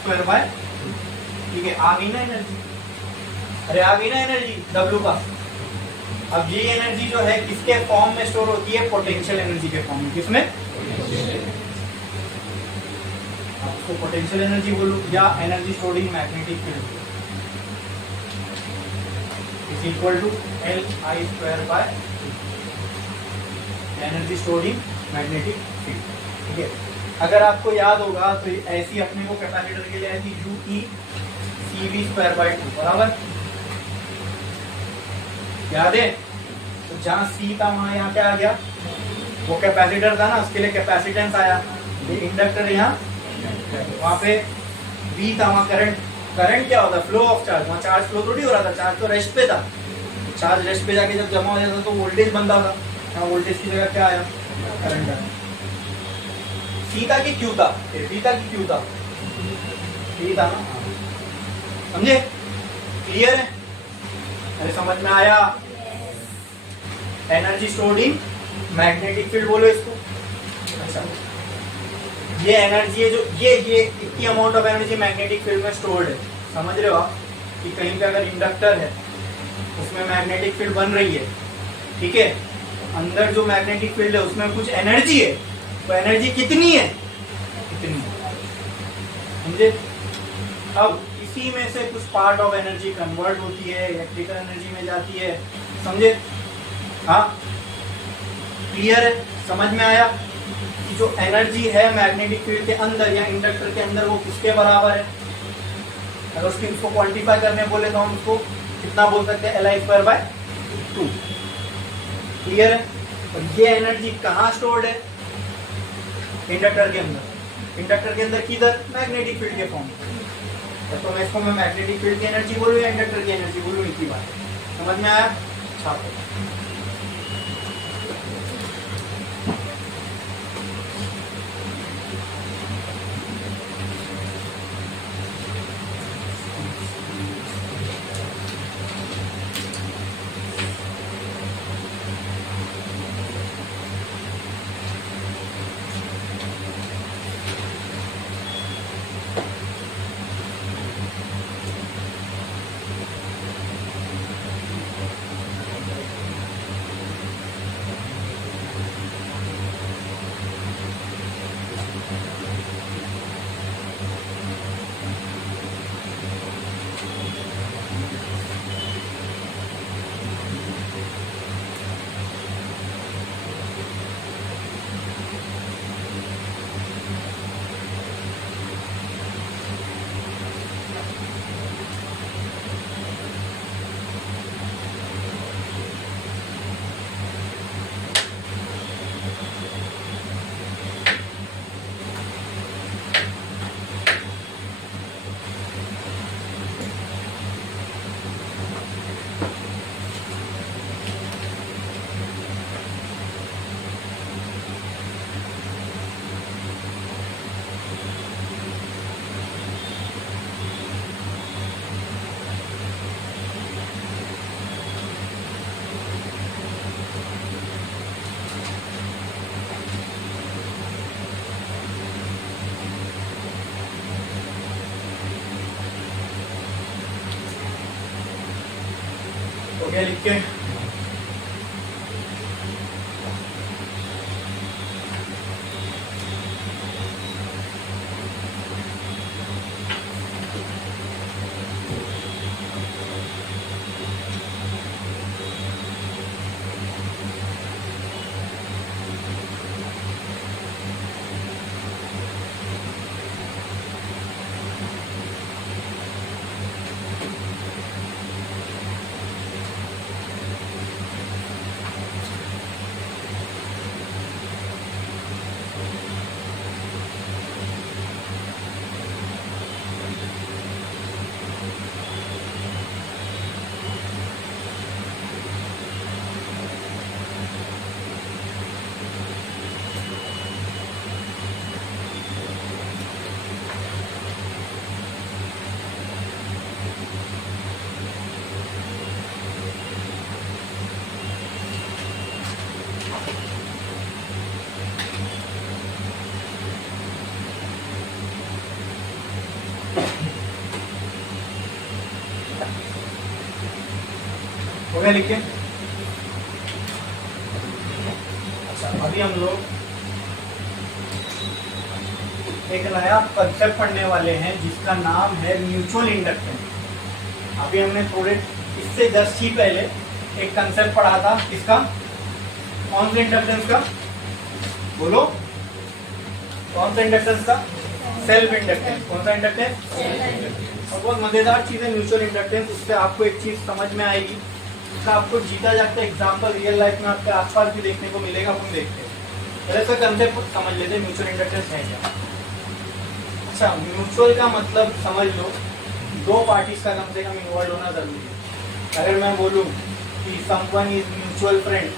ठीक है। आ गई ना एनर्जी, अरे आ गई ना एनर्जी W का। अब ये एनर्जी जो है किसके फॉर्म में स्टोर होती है? पोटेंशियल एनर्जी के फॉर्म में। किसमें? आपको पोटेंशियल एनर्जी बोलूं या energy stored in magnetic field is equal to LI²/, energy stored in magnetic field, ठीक है। अगर आपको याद होगा तो ऐसी अपने को कैपेसिटर के लिए ऐसी UE CV²/2 बराबर, याद है? तो जहाँ C था वहां यहाँ क्या आ गया? वो कैपेसिटर था ना, उसके लिए कैपेसिटेंस आया। ये इंडक्टर यहाँ, वहां पे V था, वहां करंट। करंट क्या होता है? Flow of charge. वहां चार्ज फ्लो थोड़ी हो रहा था, चार्ज तो रेस्ट पे था। चार्ज रेस्ट पे जाके जब जमा हो जाता तो वोल्टेज बनता था, यहाँ वोल्टेज की जगह क्या आया? करंट आया। C था कि Q था? V था कि Q था? V था ना, समझे? क्लियर है? अरे समझ में आया? Energy stored in magnetic field बोलो इसको। अच्छा, ये एनर्जी है जो ये इतनी amount of energy magnetic field में स्टोर्ड है। समझ रहे हो आप कि कहीं पे अगर इंडक्टर है उसमें मैग्नेटिक फील्ड बन रही है, ठीक है, अंदर जो मैग्नेटिक फील्ड है उसमें कुछ एनर्जी है, तो एनर्जी कितनी है? इतनी, समझे? अब इसी में से कुछ पार्ट ऑफ एनर्जी कन्वर्ट होती है, इलेक्ट्रिकल एनर्जी में जाती है, समझे? हाँ, क्लियर है? समझ में आया कि जो एनर्जी है मैग्नेटिक फील्ड के अंदर या इंडक्टर के अंदर वो किसके बराबर है? अगर उसको क्वांटिफाई करने बोले तो हम उसको कितना बोल सकते हैं? Li²/2। क्लियर है? और ये एनर्जी कहाँ स्टोर्ड है? इंडक्टर के अंदर। इंडक्टर के अंदर किधर? मैग्नेटिक फील्ड के फॉर्म। तो मैं इसको मैग्नेटिक फील्ड की एनर्जी बोलूँ या इंडक्टर की एनर्जी बोलूँ, इतनी बात। समझ में आया? छापो। हो गया लिख के। हो गया लिख के। अच्छा, अभी हम लोग एक नया कंसेप्ट पढ़ने वाले हैं जिसका नाम है म्यूचुअल इंडक्टेंस। अभी हमने थोड़े इससे जस्ट ही पहले एक कंसेप्ट पढ़ा था, इसका कौन सा इंडक्टेंस का, बोलो कौन सा इंडक्टेंस का, सेल्फ इंडक्टेंस। कौन सा इंडक्टेंस? और बहुत मजेदार चीज है म्यूचुअल इंडक्टेंस। उससे आपको एक चीज समझ में आएगी, इसका आपको जीता जागता एग्जाम्पल रियल लाइफ में आपके आसपास भी देखने को मिलेगा। हम देखते हैं, पहले इसका कंसेप्ट समझ लेते हैं म्यूचुअल इंडक्टेंस है क्या। अच्छा, म्यूचुअल का मतलब समझ लो, दो पार्टीज का कम से कम इन्वॉल्व होना जरूरी है। अगर मैं बोलूं कि समवन इज म्यूचुअल फ्रेंड,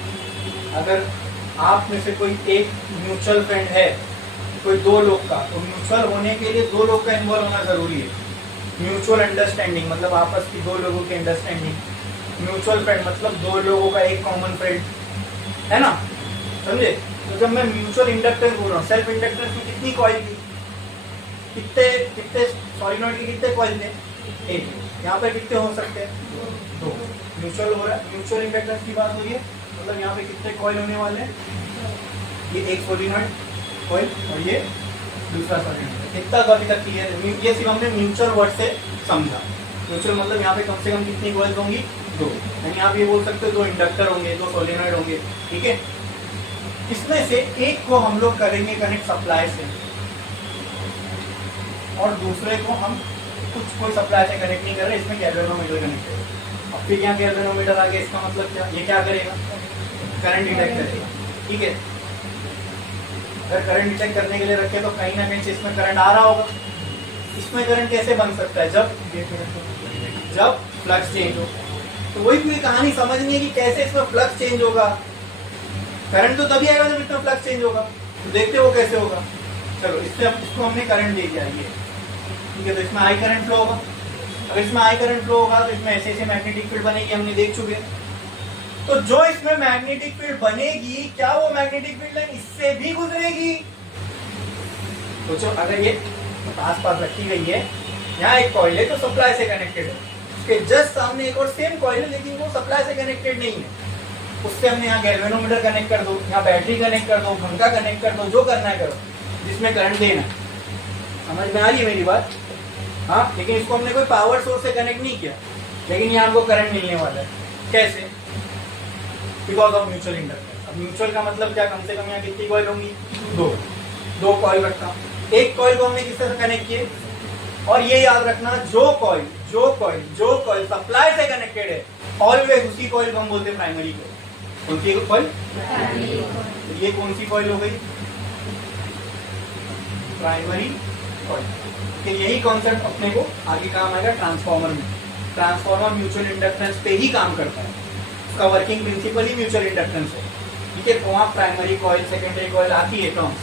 अगर आप में से कोई एक म्यूचुअल फ्रेंड है कोई दो लोग का, तो म्यूचुअल होने के लिए दो लोग का इन्वॉल्व होना जरूरी है। म्यूचुअल अंडरस्टैंडिंग मतलब आपस की दो लोगों की अंडरस्टैंडिंग। म्यूचुअल फ्रेंड मतलब दो लोगों का एक कॉमन फ्रेंड, है ना, समझे। तो जब मैं म्यूचुअल इंडक्टेंस बोल रहा हूँ, सेल्फ इंडक्टेंस में कितनी कॉइल थी, कितने सॉलिनॉइड के कितने कॉइल थे, एक। यहाँ पे कितने हो सकते हैं, दो। म्यूचुअल हो रहा है, म्यूचुअल इंडक्टेंस की बात हो रही है, मतलब यहाँ पे कितने कॉइल होने वाले हैं, ये एक सॉलिनॉइड कॉइल और ये दूसरा सॉलिनॉइड। इतना तो अभी तक क्लियर है। ये सिर्फ हमने म्यूचुअल वर्ड से समझा। म्यूचुअल मतलब यहाँ पे कम से कम कितनी कॉइल्स होंगी, दो। यानी आप ये बोल सकते हो दो इंडक्टर होंगे, दो सॉलिनॉइड होंगे, ठीक है। इसमें से एक को हम लोग करेंगे कनेक्ट सप्लाई से और दूसरे को हम कोई सप्लाई से कनेक्ट नहीं कर रहे, इसमें गैल्वेनोमीटर कनेक्ट करेंगे। अब फिर यहाँ गैल्वेनोमीटर आ गया, इसका मतलब क्या, ये क्या करेगा, करंट डिटेक्ट करेगा, ठीक है। अगर करंट डिटेक्ट करने के लिए रखे तो कहीं ना कहीं से इसमें करंट आ रहा होगा। इसमें करंट कैसे बन सकता है, जब फ्लक्स चेंज हो। तो वही पूरी कहानी समझनी है कि कैसे इसमें फ्लक्स चेंज होगा। करंट तो तभी आएगा जब इसमें फ्लक्स चेंज होगा, तो देखते हो कैसे होगा। चलो, इसको हमने करंट दे दिया, ये ठीक है। तो इसमें हाई करंट फ्लो होगा। अगर इसमें हाई करंट फ्लो होगा तो इसमें ऐसे मैग्नेटिक फील्ड बनेगी, हमने देख चुके। तो जो इसमें मैग्नेटिक फील्ड बनेगी, क्या वो मैग्नेटिक फील्ड लाइन इससे भी गुजरेगी? सोचो, अगर ये आस-पास रखी गई है, यहाँ एक कॉइल है तो सप्लाई से कनेक्टेड है, उसके जस्ट सामने एक और सेम कॉइल है लेकिन वो सप्लाई से कनेक्टेड नहीं है। उससे हमने यहाँ गैल्वेनोमीटर कनेक्ट कर दो, यहाँ बैटरी कनेक्ट कर दो, पंखा कनेक्ट कर दो, जो करना है करो, जिसमें करंट देना। समझ में आ रही है मेरी बात? हाँ, लेकिन इसको हमने कोई पावर सोर्स से कनेक्ट नहीं किया, लेकिन यहाँ हमको करंट मिलने वाला है। कैसे? Because of mutual inductance. अब म्यूचुअल का मतलब क्या, कम से कम यहाँ कितनी कॉइल होंगी, दो कॉइल रखा। एक कॉइल को हमने किस तरह कनेक्ट किए, और ये याद रखना, जो कॉइल सप्लाई से कनेक्टेड है, ऑलवेज उसी कॉइल को हम बोलते हैं प्राइमरी कॉइल। कौन सी कॉइल? ये कौन सी कॉइल हो गई, प्राइमरी कॉइल। कि यही कॉन्सेप्ट अपने को आगे काम आएगा ट्रांसफार्मर में। ट्रांसफार्मर म्यूचुअल इंडक्टेंस पे ही काम करता है, उसका वर्किंग प्रिंसिपल ही म्यूचुअल इंडक्टेंस है, ठीक है। तो वहाँ प्राइमरी कॉइल, सेकेंडरी कॉइल आती है टर्म्स,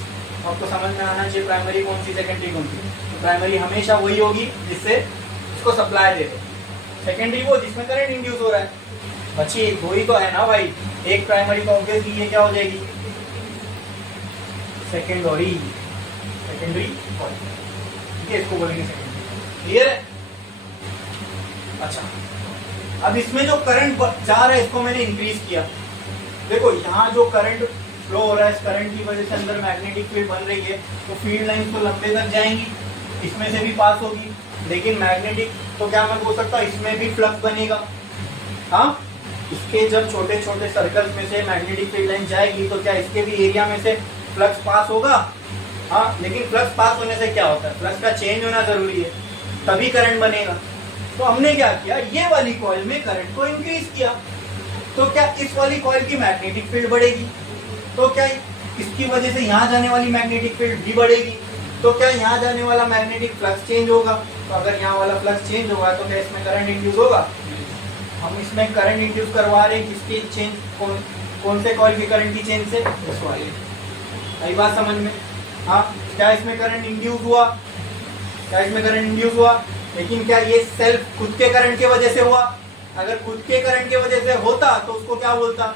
आपको समझ में आना चाहिए प्राइमरी कौन सी, सेकेंडरी कौन सी। तो प्राइमरी हमेशा वही होगी जिससे उसको सप्लाई दे दो, सेकेंडरी वो जिसमें करंट इंड्यूस हो रहा है। बच्ची दो ही तो है ना भाई, एक प्राइमरी तो ऑब्वियसली ये क्या हो जाएगी, सेकेंडरी कॉइल, ठीक है, इसको बोलेंगे सेकेंडरी। क्लियर है? अच्छा, अब इसमें जो करंट जा रहा है इसको मैंने इंक्रीज किया। देखो यहाँ जो करंट फ्लो हो रहा है, इस करंट की वजह से अंदर मैग्नेटिक फील्ड बन रही है, तो फील्ड लाइन तो लंबे तक जाएंगी, इसमें से भी पास होगी, लेकिन मैग्नेटिक तो क्या मैं बोल सकता हूँ इसमें भी फ्लक्स बनेगा। हाँ, इसके जब छोटे छोटे सर्कल्स में से मैग्नेटिक फील्ड लाइन जाएगी तो क्या इसके भी एरिया में से फ्लक्स पास होगा। हाँ, लेकिन फ्लक्स पास होने से क्या होता है, फ्लक्स का चेंज होना जरूरी है, तभी करंट बनेगा। तो हमने क्या किया, ये वाली कॉइल में करंट को इंक्रीज किया, तो क्या इस वाली कॉइल की मैग्नेटिक फील्ड बढ़ेगी, तो क्या इसकी वजह से यहाँ जाने वाली मैग्नेटिक फील्ड भी बढ़ेगी, तो क्या यहाँ जाने वाला मैग्नेटिक फ्लक्स चेंज होगा। तो अगर यहाँ वाला फ्लक्स चेंज होगा तो क्या इसमें करंट इंड्यूस होगा। हम इसमें करंट इंड्यूस करवा रहे हैं, किसकी चेंज, कौन से कॉइल के करंट की चेंज से, इस वाली। आई बात समझ में। हाँ, क्या इसमें करंट इंड्यूस हुआ, क्या इसमें करंट इंड्यूस हुआ, लेकिन क्या ये सेल्फ खुद के करंट की वजह से हुआ। अगर खुद के करंट की वजह से होता तो उसको क्या बोलता,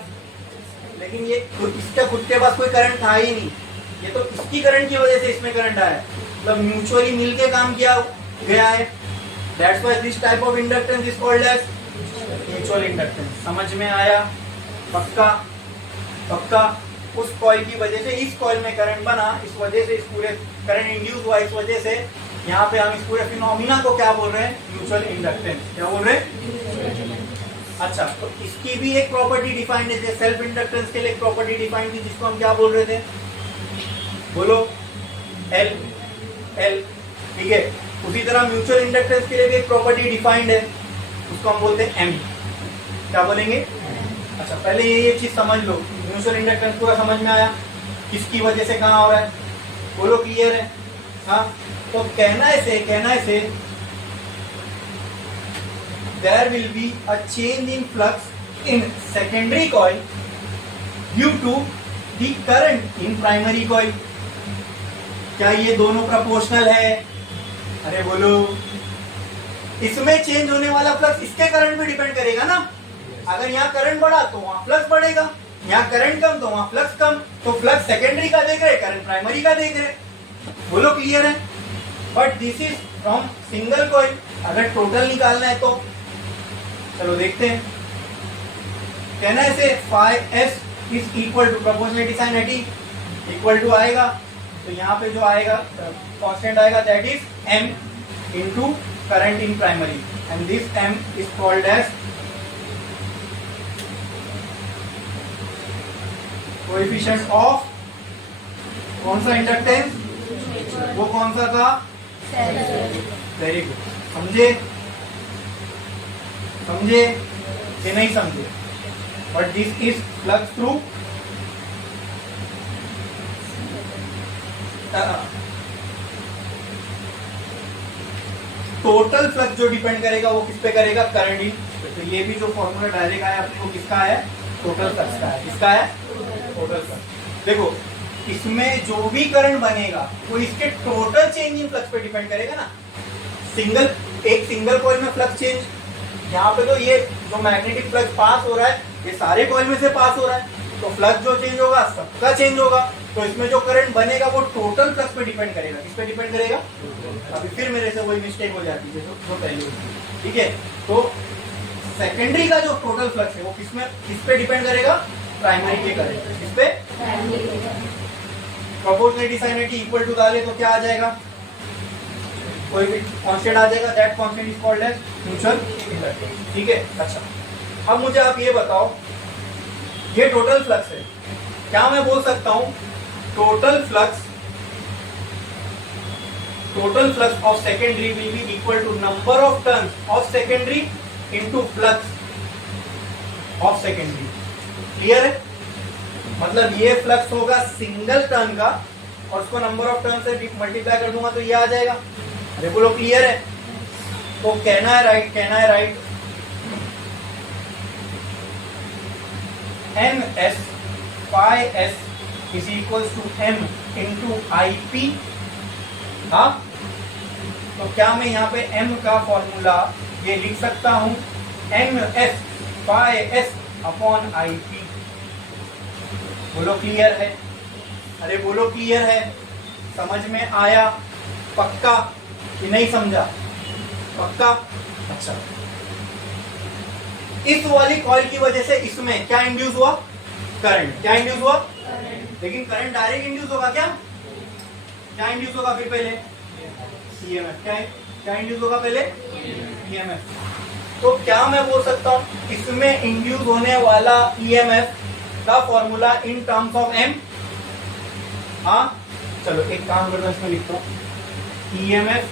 लेकिन ये इसका खुद के पास कोई करंट था ही नहीं, ये तो इसकी करंट की वजह से इसमें करंट आया, मतलब म्यूचुअली मिलके काम किया गया है। That's why this type of inductance is called as mutual inductance. समझ में आया, पक्का पक्का। उस कॉइल की वजह से इस कॉइल में करंट बना, इस वजह से इस पूरे करंट इंड्यूस हुआ, इस वजह से यहाँ पे हम इस पूरे फिनोमिना को क्या बोल रहे हैं, म्यूचुअल इंडक्टेंस। क्या बोल रहे हैं। अच्छा, तो इसकी भी एक प्रॉपर्टी डिफाइंड है, सेल्फ इंडक्टेंस के लिए एक प्रॉपर्टी डिफाइंड थी जिसको हम क्या बोल रहे थे, बोलो, एल एल। ठीक है, उसी तरह म्यूचुअल इंडक्टेंस के लिए भी एक प्रॉपर्टी डिफाइंड है, उसको हम बोलते हैं एम। क्या बोलेंगे। अच्छा, पहले ये चीज समझ लो, म्यूचुअल इंडक्टेंस पूरा समझ में आया, किसकी वजह से कहाँ हो रहा है, बोलो, क्लियर है। हाँ, तो कहना है there will be a change in flux in secondary coil due to the current in primary coil। क्या ये दोनों प्रोपोर्शनल है, अरे बोलो। इसमें चेंज होने वाला फ्लक्स इसके करंट पे डिपेंड करेगा ना। अगर यहाँ करंट बढ़ा तो वहां फ्लक्स बढ़ेगा, यहाँ करंट कम तो वहां फ्लक्स कम, तो फ्लक्स सेकेंडरी का देख रहे, करंट प्राइमरी का देख रहे, बोलो, क्लियर है। But this is from single coil, अगर टोटल निकालना है तो चलो देखते हैं। कहना है से phi S is equal to proportionality sign एटी इक्वल टू आएगा, तो यहाँ पे जो आएगा कांस्टेंट आएगा, that is M into current in primary, and this M is called as coefficient of कौन सा इंडक्टेंस, वो कौन सा था, वेरी गुड। समझे कि नहीं समझे। But this is flux through total flux जो डिपेंड करेगा वो किस पे करेगा, करंट इन। तो ये भी जो फॉर्मूला डायरेक्ट आया अपने को किसका है, टोटल फ्लक्स का है। किसका है, टोटल फ्लक्स। देखो, इसमें जो भी करंट बनेगा वो इसके टोटल चेंज इन फ्लक्स पे डिपेंड करेगा ना। एक सिंगल कॉइल में फ्लक्स चेंज, यहाँ पे तो ये जो मैग्नेटिक फ्लक्स पास हो रहा है ये सारे कॉइल में से पास हो रहा है, तो फ्लक्स जो चेंज होगा सबका चेंज होगा, तो इसमें जो करंट बनेगा वो टोटल फ्लक्स पे डिपेंड करेगा। किस पे डिपेंड करेगा, अभी फिर मेरे से वही मिस्टेक हो जाती है जो पहले हुई। ठीक है, तो सेकेंडरी का जो टोटल फ्लक्स है वो किस पे डिपेंड करेगा, प्राइमरी के करंट। किस पे, प्रोपोर्शनलिटी साइन एटी इक्वल टू डाले तो क्या आ जाएगा, कोई भी कांस्टेंट आ जाएगा, that constant is called as mutual inductance. ठीक है। अच्छा, अब मुझे आप ये बताओ, ये टोटल फ्लक्स है, क्या मैं बोल सकता हूं total flux of secondary will be equal to number of turns of secondary into flux of secondary. Clear है, मतलब ये फ्लक्स होगा सिंगल टर्न का और उसको नंबर ऑफ टर्न से मल्टीप्लाई कर दूंगा तो ये आ जाएगा। अरे बोलो, क्लियर है। तो कहना है right, M S phi S is equal to M into I P. हाँ, तो क्या मैं यहाँ पे m का फॉर्मूला ये लिख सकता हूं, M S phi S upon I P. बोलो, क्लियर है। अरे बोलो, क्लियर है, समझ में आया, पक्का कि नहीं समझा, पक्का। अच्छा, इस वाली कॉइल की वजह से इसमें क्या इंड्यूस हुआ? करंट। क्या इंड्यूस हुआ? लेकिन करंट डायरेक्ट इंड्यूस होगा क्या? क्या इंड्यूस होगा फिर पहले? ईएमएफ। क्या इंड्यूस होगा पहले? ईएमएफ। तो क्या मैं बोल सकता हूं इसमें इंड्यूस होने वाला ईएमएफ का formula in terms of M? हाँ, चलो एक काम करता हूं, इसमें लिखता हूं EMF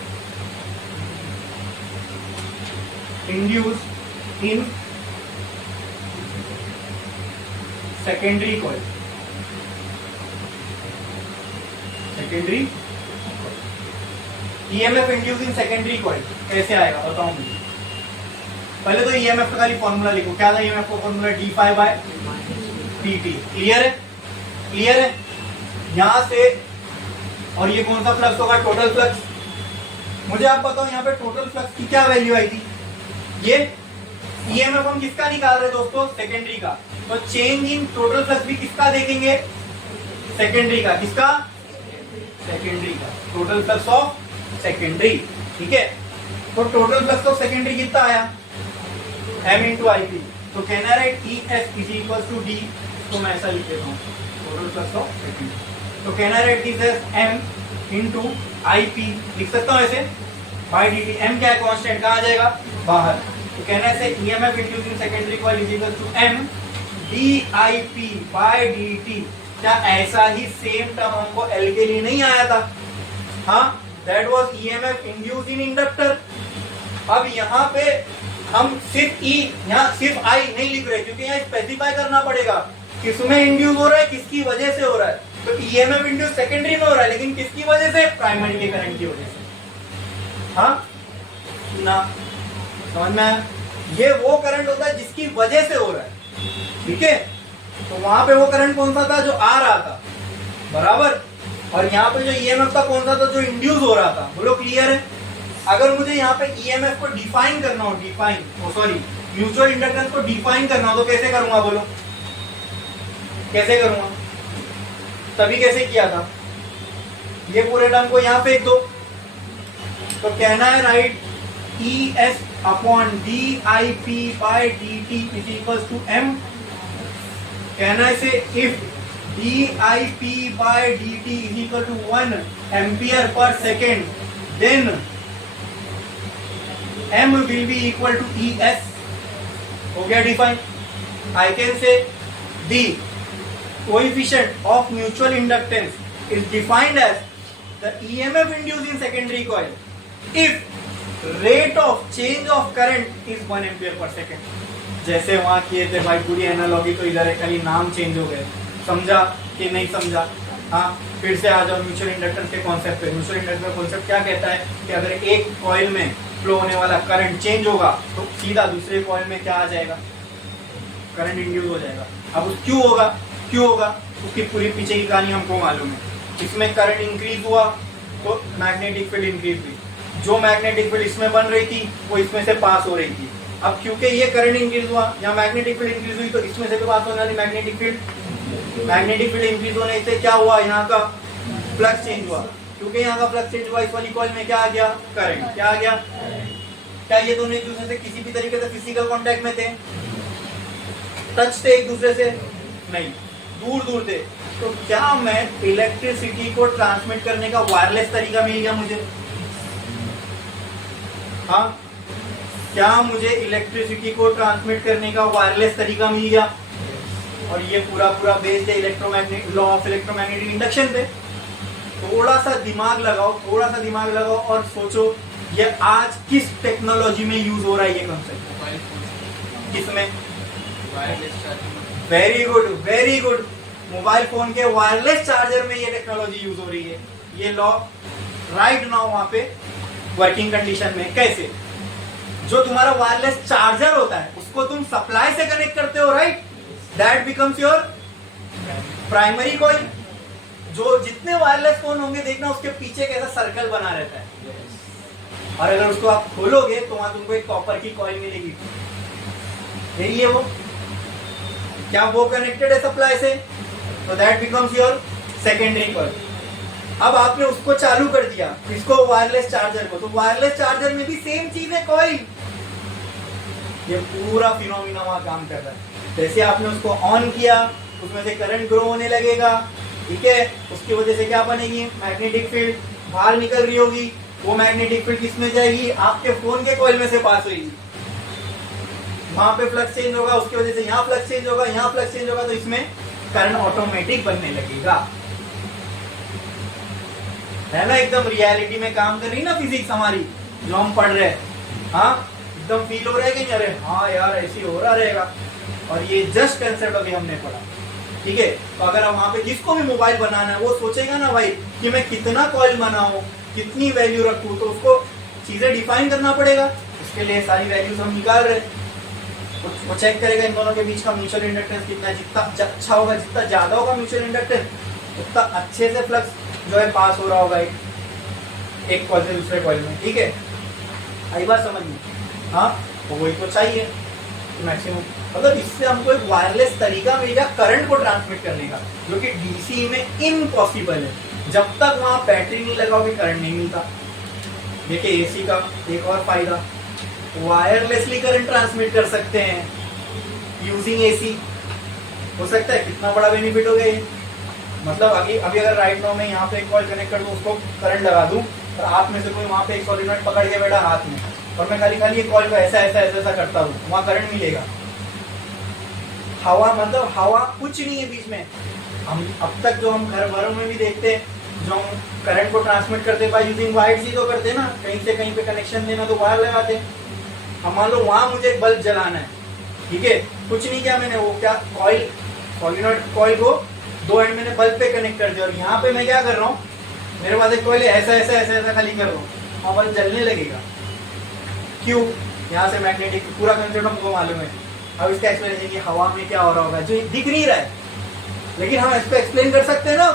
induce in secondary coil. Secondary EMF induce in secondary coil कैसे आएगा बताओ मुझे। पहले तो ईएमएफ का खाली फॉर्मूला लिखो। क्या था ईएमएफ का formula? D phi by dt। Clear है? क्लियर है? यहां से और ये कौन सा फ्लक्स होगा? Total flux. मुझे आप बताओ यहाँ पे टोटल फ्लक्स की क्या वैल्यू आई थी? ये ईएमएफ हम किसका निकाल रहे दोस्तों? सेकेंडरी का। तो चेंज इन टोटल फ्लक्स भी किसका देखेंगे? सेकेंडरी का। किसका? सेकेंडरी का। Total flux of secondary. ठीक है, तो टोटल फ्लक्स ऑफ सेकेंडरी कितना आया? m into I P. तो कहना है E S is equal to D, तो मैं ऐसा लिख देता हूँ टोटल फ्लक्स ऑफ सेकेंडरी। तो कहना है it is m into I P, लिख सकता हूँ ऐसे बाय डी टी। एम क्या है? कॉन्स्टेंट। कहाँ आ जाएगा? बाहर। तो कहना है E M F induce in secondary coil is equal to m D I P by D T. क्या ऐसा ही सेम टर्म हमको एल के लिए नहीं आया था? हाँ, that was EMF induce in inductor. अब यहाँ पे हम सिर्फ ई, यहाँ सिर्फ आई नहीं लिख रहे क्योंकि यहाँ स्पेसिफाई करना पड़ेगा किसमें इंड्यूस हो रहा है, किसकी वजह से हो रहा है। तो ईएमएफ इंड्यूस सेकेंडरी में हो रहा है, लेकिन किसकी वजह से? प्राइमरी के करंट की वजह से। हाँ ना, समझ में आया? ये वो करंट होता है जिसकी वजह से हो रहा है। ठीक है, तो वहां पे वो करंट कौन सा था? जो आ रहा था, बराबर। और यहाँ पे जो ईएमएफ था कौन सा था? जो इंड्यूस हो रहा था। बोलो क्लियर है? अगर मुझे यहाँ पे ईएमएफ को डिफाइन करना हो, म्यूचुअल इंडक्टेंस को डिफाइन करना हो तो कैसे करूंगा? बोलो कैसे करूंगा? तभी कैसे किया था? ये पूरे टर्म को यहाँ फेंक दो। तो कहना है right E S upon d I P by D T is equal to M. कहना है से if d I P by D T is equal to 1 ampere per second, then m will be equal to es। हो गया define. I can say the coefficient of mutual inductance is defined as the EMF induced in secondary coil if rate of change of current is 1 ampere per second। जैसे वहां किए थे भाई पूरी analogy, तो इधर खाली नाम चेंज हो गए। समझा कि नहीं समझा? हाँ, फिर से आ जाओ म्यूचुअल इंडक्टेंस के कॉन्सेप्ट पे। म्यूचुअल इंडक्टेंस कॉन्सेप्ट क्या कहता है कि अगर एक कॉइल में फ्लो होने वाला करंट चेंज होगा तो सीधा दूसरे कॉइल में क्या आ जाएगा? करंट इंड्यूस हो जाएगा। अब क्यों होगा? उसकी पूरी पीछे की कहानी हमको मालूम है। इसमें करंट इंक्रीज हुआ तो मैग्नेटिक फील्ड इंक्रीज हुई। जो मैग्नेटिक फील्ड इसमें बन रही थी वो इसमें से पास हो रही थी। अब क्योंकि ये करंट इंक्रीज हुआ, यहाँ मैग्नेटिक फील्ड इंक्रीज हुई, तो इसमें से भी पास होने वाली मैग्नेटिक फील्ड इंक्रीज होने से क्या हुआ? यहाँ का फ्लक्स चेंज हुआ। क्योंकि यहाँ का फ्लक्स चेंज हुआ, इस वाली कॉइल में क्या आ गया? करंट। क्या आ गया? क्या ये दोनों एक दूसरे से किसी भी तरीके से फिजिकल कांटेक्ट में थे? टच थे एक दूसरे से? नहीं, दूर दूर थे। तो क्या मैं इलेक्ट्रिसिटी को ट्रांसमिट करने का वायरलेस तरीका मिल गया मुझे? हाँ, क्या मुझे इलेक्ट्रिसिटी को ट्रांसमिट करने का वायरलेस तरीका मिल गया? और ये पूरा बेस्ड है electromagnetic law of electromagnetic induction पे। थोड़ा सा दिमाग लगाओ और सोचो ये आज किस टेक्नोलॉजी में यूज हो रहा है ये कॉन्सेप्ट? किसमें? Very good. मोबाइल फोन के वायरलेस चार्जर में ये टेक्नोलॉजी यूज हो रही है। ये लॉ राइट नाउ वहां पे वर्किंग कंडीशन में। कैसे? जो तुम्हारा वायरलेस चार्जर होता है उसको तुम सप्लाई से कनेक्ट करते हो, right? That becomes your primary coil. जो जितने वायरलेस फोन होंगे देखना उसके पीछे कैसा सर्कल बना रहता है। और अगर उसको आप खोलोगे तो वहां तुमको एक कॉपर की कॉइल मिलेगी। यही है वो। क्या वो कनेक्टेड है सप्लाई से? तो that becomes your secondary coil. अब आपने उसको चालू कर दिया, इसको वायरलेस चार्जर को, तो वायरलेस चार्जर में भी सेम चीज है, कॉइल। ये पूरा फिनोमिना वहाँ काम कर रहा है। जैसे आपने उसको ऑन किया, उसमें से करंट ग्रो होने लगेगा, ठीक है। उसकी वजह से क्या बनेगी, मैग्नेटिक फील्ड बाहर निकल रही होगी। वो मैग्नेटिक फील्ड किस में जाएगी, आपके फोन के कॉइल में से पास होगी, वहां पे फ्लक्स चेंज होगा, उसकी वजह से यहाँ फ्लक्स चेंज होगा, यहाँ फ्लक्स चेंज होगा, तो इसमें करंट ऑटोमेटिक बनने लगेगा, है ना। एकदम रियलिटी में काम कर रही ना फिजिक्स हमारी, जो हम पढ़ रहे हैं। हाँ, एकदम फील हो रहा है कि नहीं, अरे हाँ यार ऐसे हो रहा रहेगा। और ये जस्ट कंसेप्ट अभी हमने पढ़ा, ठीक है। तो अगर हम वहां पे जिसको भी मोबाइल बनाना है वो सोचेगा ना भाई कि मैं कितना कॉइल बनाऊं, कितनी वैल्यू रखूं, तो उसको चीजें डिफाइन करना पड़ेगा। उसके लिए सारी वैल्यूज हम निकाल रहे हैं। वो चेक करेगा इन दोनों के बीच का म्यूचुअल इंडक्टेंस कितना, जितना अच्छा होगा, जितना ज्यादा होगा म्यूचुअल इंडक्टेंस, उतना अच्छे से फ्लक्स जो है पास हो रहा होगा एक कॉइल से दूसरे कॉइल में, ठीक है। आई बात समझ में? हाँ, तो वही तो चाहिए मैक्सिमम। मतलब इससे हमको एक वायरलेस तरीका मिल गया करंट को ट्रांसमिट करने का, जो कि डीसी में इम्पॉसिबल है। जब तक वहां बैटरी नहीं लगाओगे करंट नहीं मिलता। देखिए एसी का एक और फायदा, वायरलेसली करंट ट्रांसमिट कर सकते हैं यूजिंग एसी। हो सकता है कितना बड़ा बेनिफिट हो गया। मतलब अभी अगर राइट नाउ में यहाँ पे एक कॉइल कनेक्ट कर दूं, उसको करंट लगा दूं, और आप में से कोई वहां पे एक सॉलिनॉइड पकड़ के बैठा हाथ में, और मैं खाली ये कॉइल को ऐसा ऐसा ऐसा ऐसा करता हूँ, वहां करंट मिलेगा। हवा, मतलब हवा कुछ नहीं है बीच में। हम अब तक जो हम घर भरों में भी देखते हैं, जो हम करंट को ट्रांसमिट करते बाय यूजिंग वायर्स ही तो करते ना, कहीं से कहीं पे कनेक्शन देना तो वायर लगाते हैं। हम मान लो वहां मुझे एक बल्ब जलाना है, ठीक है, कुछ नहीं किया मैंने, वो क्या कॉइल, सॉलिनॉइड कॉइल को दो एंड मैंने बल्ब पे कनेक्ट कर दिया, और यहाँ पे मैं क्या कर रहा हूँ, मेरे पास एक कॉइल है, ऐसा ऐसा ऐसा ऐसा खाली कर रहा हूँ, और बल्ब जलने लगेगा। क्यों? यहाँ से मैग्नेटिक पूरा कंसेप्ट हमको मालूम है। अब इसका एक्सप्लेनेशन कि हवा में क्या हो रहा होगा जो दिख नहीं रहा है, लेकिन हम इसको एक्सप्लेन कर सकते हैं ना,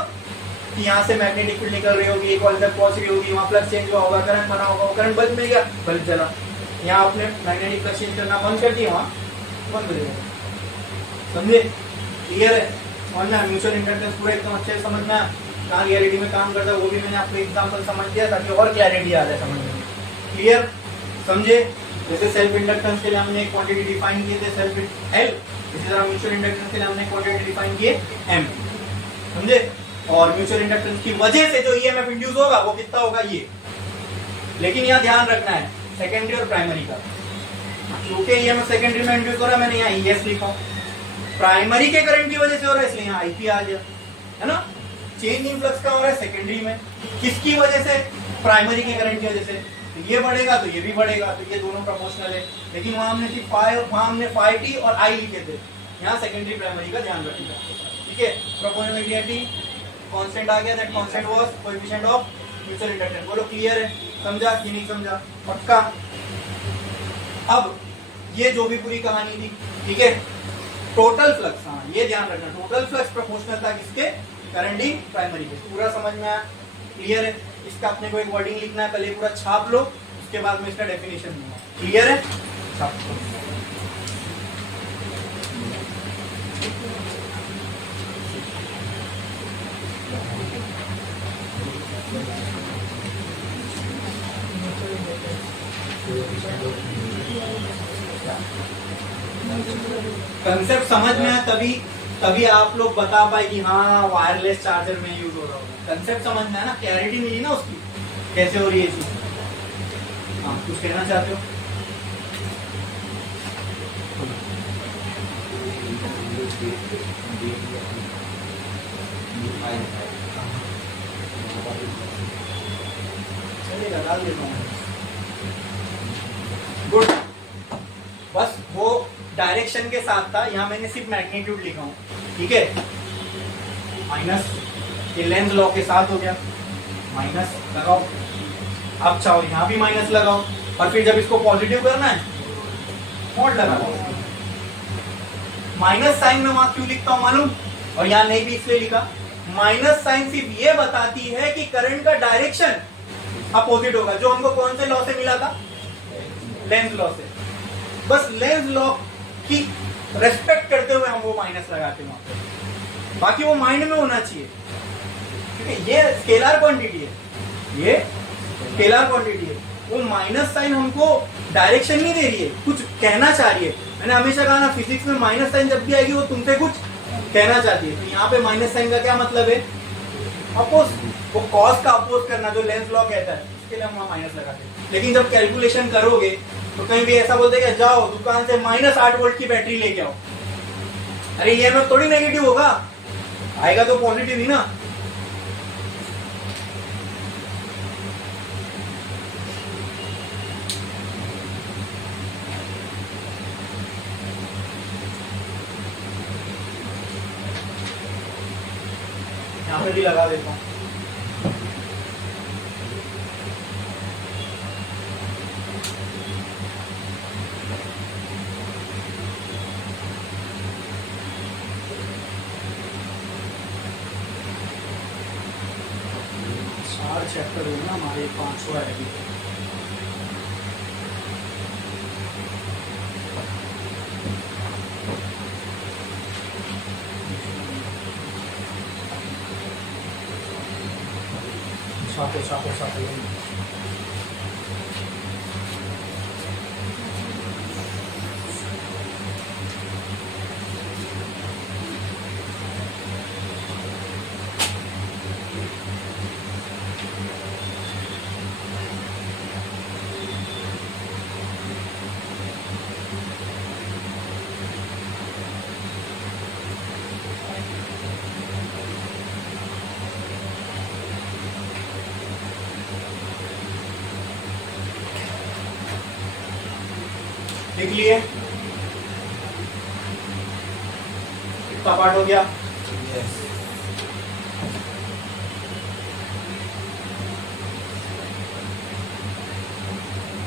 कि यहाँ से मैग्नेटिक फील्ड निकल रही होगी, एक तक पहुंच रही होगी, वहाँ फ्लक्स चेंज हुआ होगा, करंट बना होगा, वो करंट बल्ब में गया, बल्ब जला। यहाँ आपने मैग्नेटिक फ्लक्स चेंज करना बंद कर दिया, वहाँ बंद हो जाएगा। समझे? क्लियर है? समझना है? म्यूचुअल इंडक्टेंस पूरा एकदम अच्छे से समझना है, कहाँ रियलिटी में काम करता है वो भी मैंने आपको एग्जाम्पल समझ दिया, ताकि और क्लैरिटी आ जाए समझने में। क्लियर? समझे? जैसे सेल्फ इंडक्टेंस के लिए हमने एक क्वांटिटी डिफाइन किए थे, सेल्फ एल, इसी तरह म्यूचुअल इंडक्टेंस के लिए हमने क्वांटिटी डिफाइन किए एम। समझे? और म्यूचुअल इंडक्टेंस की वजह से जो ईएमएफ इंड्यूस होगा वो कितना होगा ये। लेकिन यहाँ ध्यान रखना है सेकेंडरी और प्राइमरी का, क्योंकि ईएमएफ सेकेंडरी में इंड्यूस हो रहा है, मैंने यहाँ ईएस लिखा, प्राइमरी के करंट की वजह से हो रहा है इसलिए यहाँ आईपी आ गया, है ना। चेंज इन फ्लक्स का हो रहा है सेकेंडरी में, किसकी वजह से? प्राइमरी के करंट की वजह से। तो ये बढ़ेगा तो ये भी बढ़ेगा, तो ये दोनों प्रोपोर्शनल है। लेकिन वहां हमने सिर्फ वहां हमने फाई टी और आई लिखे थे, यहाँ सेकेंडरी प्राइमरी का ध्यान रखिएगा, ठीक है। प्रोपोर्शनलिटी कांस्टेंट आ गया, that constant was coefficient of mutual inductance. बोलो क्लियर है? समझा कि नहीं समझा? पक्का? अब ये जो भी पूरी कहानी थी, ठीक है, टोटल फ्लक्स, हाँ ये ध्यान रखना, टोटल फ्लक्स प्रोपोर्शनल था किसके? करंट इन प्राइमरी के। पूरा समझ में आया? क्लियर है? इसका अपने को एक वर्डिंग लिखना है, पहले पूरा छाप लो, उसके बाद में इसका डेफिनेशन दूंगा। क्लियर है? छाप लो। कंसेप्ट समझ में आया तभी आप लोग बता पाए कि हाँ वायरलेस चार्जर में यूज हो रहा होगा। कंसेप्ट समझ में आया ना, क्लैरिटी मिली ना उसकी, कैसे हो रही है चीज। हाँ, कुछ कहना चाहते हो? चलेगा, डाल देता हूँ। गुड। बस वो डायरेक्शन के साथ था, यहाँ मैंने सिर्फ मैग्नीट्यूड लिखा हूँ, ठीक है। माइनस ये लेंस लॉ के साथ हो गया, माइनस लगाओ। अब चाहो यहाँ भी माइनस लगाओ, और फिर जब इसको पॉजिटिव करना है मोड लगाओ। माइनस साइन में वहां क्यों लिखता हूँ मालूम? और यहाँ नहीं भी इसलिए लिखा, माइनस साइन सिर्फ ये बताती है कि करंट का डायरेक्शन अपोजिट होगा, जो हमको कौन से लॉ से मिला था? लेंस लॉ से। बस लेंस लॉ की रेस्पेक्ट करते हुए हम वो माइनस लगाते हैं, बाकी वो माइंड में होना चाहिए, ठीक है। ये स्केलर क्वांटिटी है, ये स्केलर क्वांटिटी है, वो माइनस साइन हमको डायरेक्शन नहीं दे रही है, कुछ कहना चाह रही है। मैंने हमेशा कहा ना फिजिक्स में माइनस साइन जब भी आएगी वो तुमसे कुछ कहना चाहती है। तो यहाँ पे माइनस साइन का क्या मतलब है? अपोज, वो कॉस का अपोज करना जो लेंस लॉ कहता है, इसके लिए हम वहाँ माइनस लगाते हैं। लेकिन जब कैलकुलेशन करोगे तो कहीं भी ऐसा बोलते हैं जाओ दुकान से -8 वोल्ट की बैटरी लेके आओ, अरे ये में थोड़ी नेगेटिव होगा, आएगा तो पॉजिटिव ही ना। यहाँ पे भी लगा देता हूँ। चैप्टर हो ना हमारे 500 आएगी। छापो लिख लिए? कितना पार्ट हो गया?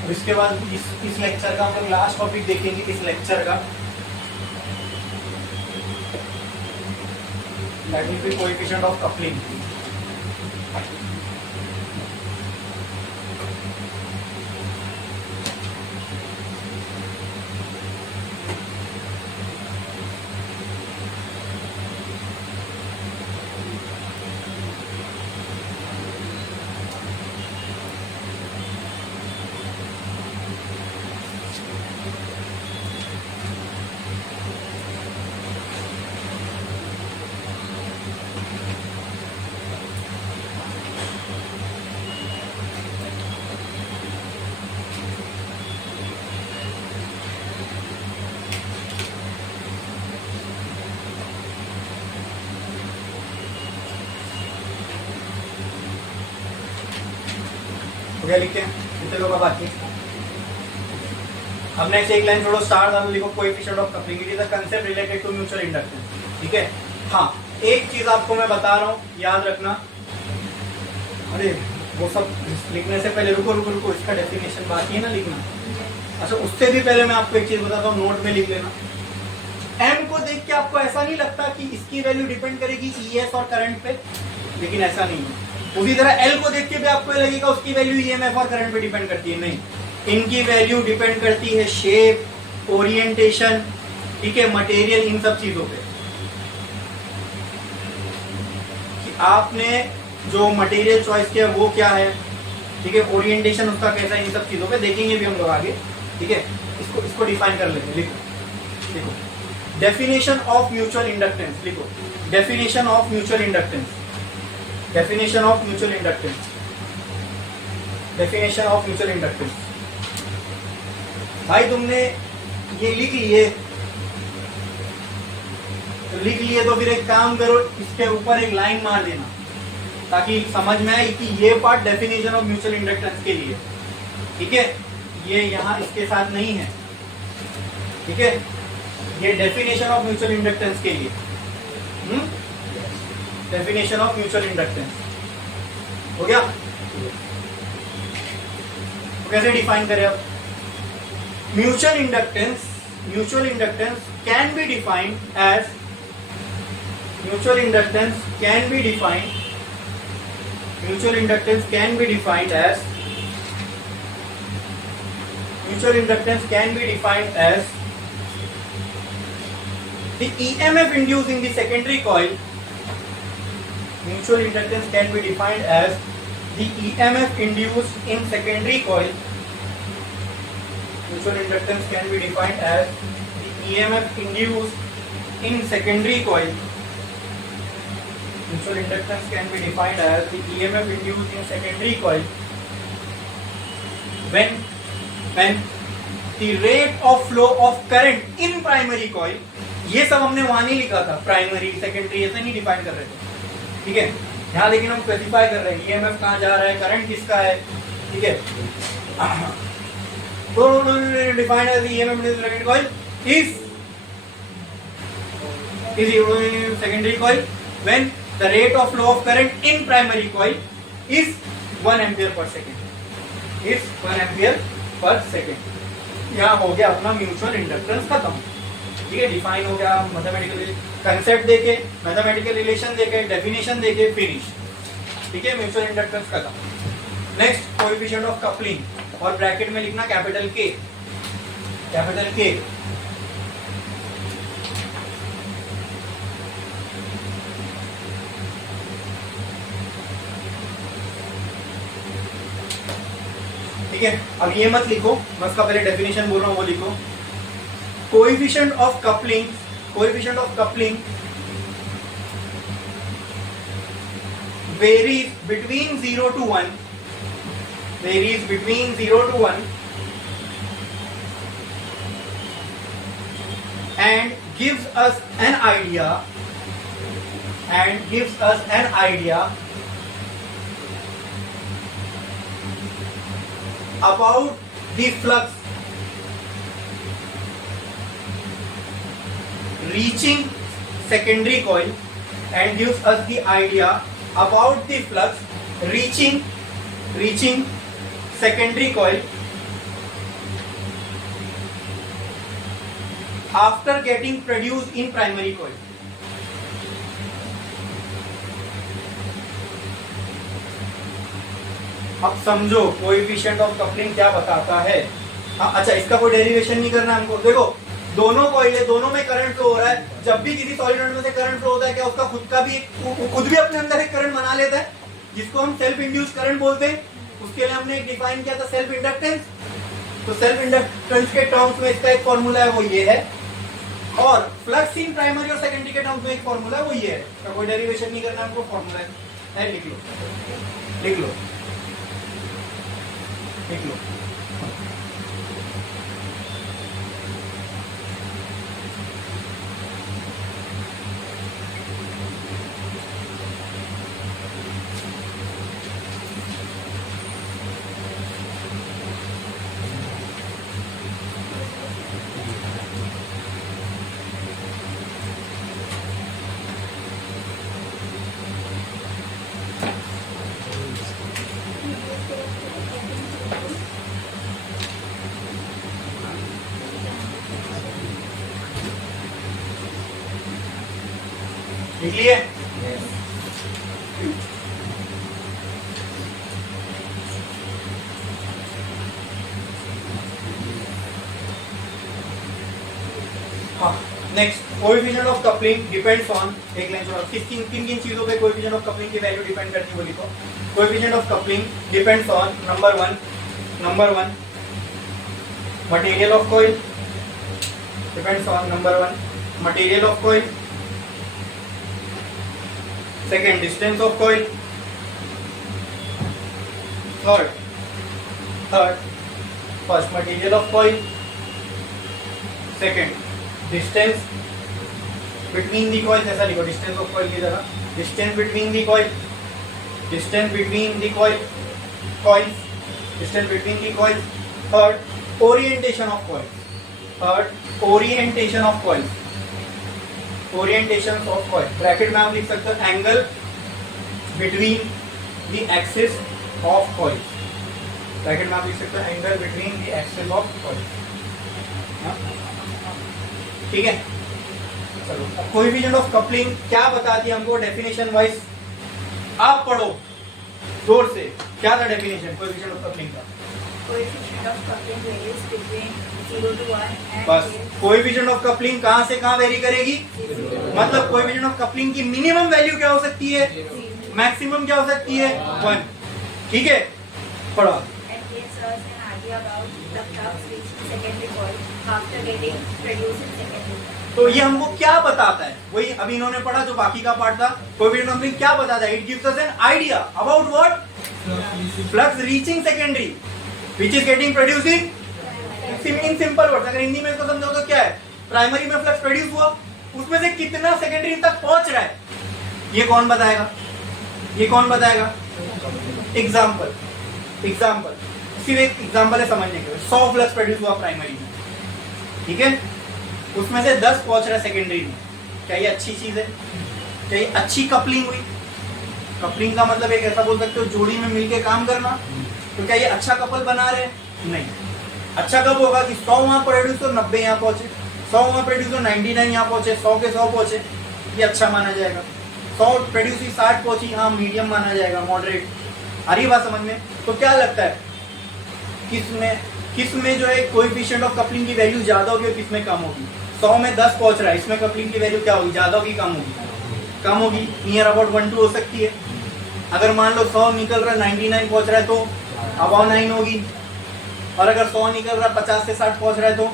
और इसके बाद इस लेक्चर का हम लोग लास्ट टॉपिक देखेंगे इस लेक्चर का, that will be coefficient of coupling. हो गया? लिख के कितने लोग बाकी? अब नेक्स्ट एक लाइन छोड़ो, स्टार डालो, लिखो coefficient of coupling, it is a concept related to mutual inductance. ठीक है? हाँ, एक चीज आपको मैं बता रहा हूँ, याद रखना। अरे वो सब लिखने से पहले रुको, इसका डेफिनेशन बाकी है ना लिखना। अच्छा, उससे भी पहले मैं आपको एक चीज बताता हूँ, नोट में लिख लेना। एम को देख के आपको ऐसा नहीं लगता कि इसकी वैल्यू डिपेंड करेगी ईएस और करंट पे, लेकिन ऐसा नहीं है। उसी तरह एल को देख के भी आपको लगेगा उसकी वैल्यू ईएमएफ और करंट पे डिपेंड करती है, नहीं। इनकी वैल्यू डिपेंड करती है शेप, ओरिएंटेशन, ठीक है, मटेरियल, इन सब चीजों पे। कि आपने जो मटेरियल चॉइस किया वो क्या है, ठीक है, ओरिएंटेशन उसका कैसा है, इन सब चीजों पे देखेंगे भी हम लोग आगे। ठीक है, इसको डिफाइन कर लेते हैं। लिखो डेफिनेशन ऑफ म्यूचुअल इंडक्टेंस। लिखो definition of mutual inductance. Definition of mutual inductance. Definition of mutual inductance. भाई तुमने ये लिख लिए तो फिर एक काम करो, इसके ऊपर एक लाइन मार देना ताकि समझ में आए कि ये part definition of mutual inductance के लिए। ठीक है, ये यहाँ इसके साथ नहीं है। ठीक है, ये डेफिनेशन ऑफ म्यूचुअल इंडक्टेंस के लिए। डेफिनेशन ऑफ म्यूचुअल इंडक्टेंस हो गया? तो कैसे डिफाइन करें अब? Mutual inductance can be defined as mutual inductance can be defined mutual inductance can be defined as mutual inductance can be defined as the EMF induced in the secondary coil. Mutual inductance can be defined as the EMF induced in secondary coil, mutual inductance can be defined as the EMF induced in secondary coil. Mutual inductance can be defined as the EMF induced in secondary coil when the rate of flow of current in primary coil. ये सब हमने वहां नहीं लिखा था, primary secondary ऐसे नहीं define कर रहे थे, ठीक है। यहाँ लेकिन हम स्पेसिफाई कर रहे हैं ईएमएफ कहाँ जा रहा है, करंट किसका है, ठीक है। तो defined as EMF in secondary coil is secondary coil when the rate of flow of current in primary coil is 1 ampere per second, is 1 ampere per second. यहाँ हो गया अपना म्यूचुअल इंडक्टेंस खत्म, ठीक है। डिफाइन हो गया, मैथमेटिकल कंसेप्ट देके, मैथमेटिकल रिलेशन देके, डेफिनेशन देके, फिनिश, ठीक है। म्यूचुअल इंडक्टेंस खत्म। नेक्स्ट कोएफिशिएंट ऑफ कपलिंग, और ब्रैकेट में लिखना कैपिटल के, कैपिटल के। ठीक है, अब ये मत लिखो, मैं उसका पहले डेफिनेशन बोल रहा हूं वो लिखो। Coefficient of coupling, coefficient of coupling varies between 0 to 1, varies between 0 to 1 and gives us an idea, and gives us an idea about the flux reaching secondary coil, and gives us the idea about the flux reaching secondary coil after getting produced in primary coil. अब समझो coefficient of coupling क्या बताता है। अच्छा, इसका कोई derivation नहीं करना हमको। देखो दोनों कॉइल है, दोनों में करंट फ्लो हो रहा है। जब भी किसी सॉलिनॉइड में से करंट फ्लो होता है, क्या उसका खुद का भी खुद भी अपने अंदर एक करंट बना लेता है, जिसको हम सेल्फ इंड्यूस करंट बोलते हैं। उसके लिए हमने एक डिफाइन किया था सेल्फ इंडक्टेंस। तो सेल्फ इंडक्टेंस के टर्म्स में इसका एक फॉर्मूला है, वो ये है। और फ्लक्स इन प्राइमरी और सेकेंडरी के टर्म्स में एक फॉर्मूला है, वो ये है। तो कोई डेरिवेशन नहीं करना हमको, फॉर्मूला है, लिख लो, लिख लो, लिख लो। लिख लिए? हाँ, next coefficient of coupling depends on, एक लाइन छोड़ा, किन किन चीजों पे कोएफिशिएंट ऑफ कपलिंग की वैल्यू डिपेंड करती है वो लिखो। Coefficient of coupling depends on number one material of coil, depends on number 1 material of coil, second distance of coil, third first material of coil, second distance between the coils, ऐसा लिखो distance of coil की जगह, distance between the coil, distance between the coils, distance between the coils, third orientation of coils, orientation of coils, orientation of coil. Bracket में आप लिख सकते हो angle between the axis of coil, bracket में आप लिख सकते हो angle between the axis of coil, ठीक है। चलो कोएफिशिएंट ऑफ कपलिंग क्या बताती है हमको डेफिनेशन वाइज, आप पढ़ो जोर से, क्या था डेफिनेशन कोएफिशिएंट ऑफ कपलिंग का? Coefficient of coupling varies between 0 to 1 and बस कोएफिशिएंट ऑफ कपलिंग कहां से कहां वेरी करेगी, मतलब कोएफिशिएंट ऑफ कपलिंग की मिनिमम वैल्यू क्या हो सकती है, मैक्सिमम क्या हो सकती है 1, ठीक है, पढ़ो। And gives us an idea about the flux reaching secondary coil after getting produced in secondary. तो ये हमको क्या बताता है, वही अभी इन्होंने पढ़ा जो बाकी का पार्ट था, कोएफिशिएंट ऑफ क्या बताता है, it gives us an idea about what, flux reaching secondary which is getting produced in simple words. अगर हिंदी में इसको समझो तो क्या है, प्राइमरी में फ्लक्स प्रोड्यूस हुआ, उसमें से कितना सेकेंडरी तक पहुंच रहा है, ये कौन बताएगा, ये कौन बताएगा। एग्जाम्पल, एग्जाम्पल सिर्फ एक एग्जाम्पल है समझने के लिए। 100 फ्लक्स प्रोड्यूस हुआ प्राइमरी में, ठीक है, उसमें से 10 पहुंच रहा है सेकेंडरी में, क्या ये अच्छी चीज है, क्या ये अच्छी कपलिंग हुई। कपलिंग का मतलब एक ऐसा बोल सकते हो जोड़ी में मिलके काम करना, तो क्या ये अच्छा कपल बना रहे हैं, नहीं। अच्छा कब होगा कि 100 वहां प्रोड्यूस हो 90 यहाँ पहुंचे, 100 वहां प्रोड्यूस हो 99 यहाँ पहुंचे, 100 के 100 पहुंचे, ये अच्छा माना जाएगा। 100 प्रोड्यूस हुई 60 पहुंची, हाँ मीडियम माना जाएगा, मॉडरेट। आ रही बात समझ में। तो क्या लगता है किसमें जो है कोएफिशिएंट ऑफ कपलिंग की वैल्यू ज्यादा होगी और किसमें कम होगी। 100 में 10 पहुंच रहा है, इसमें कपलिंग की वैल्यू क्या होगी, ज्यादा होगी कम होगी, कम होगी, नियर अबाउट 1 2 हो सकती है। अगर मान लो 100 निकल रहा है 99 पहुंच रहा है तो अबाउट 9 होगी, और अगर 100 निकल रहा है 50 से 60 पहुंच रहा है तो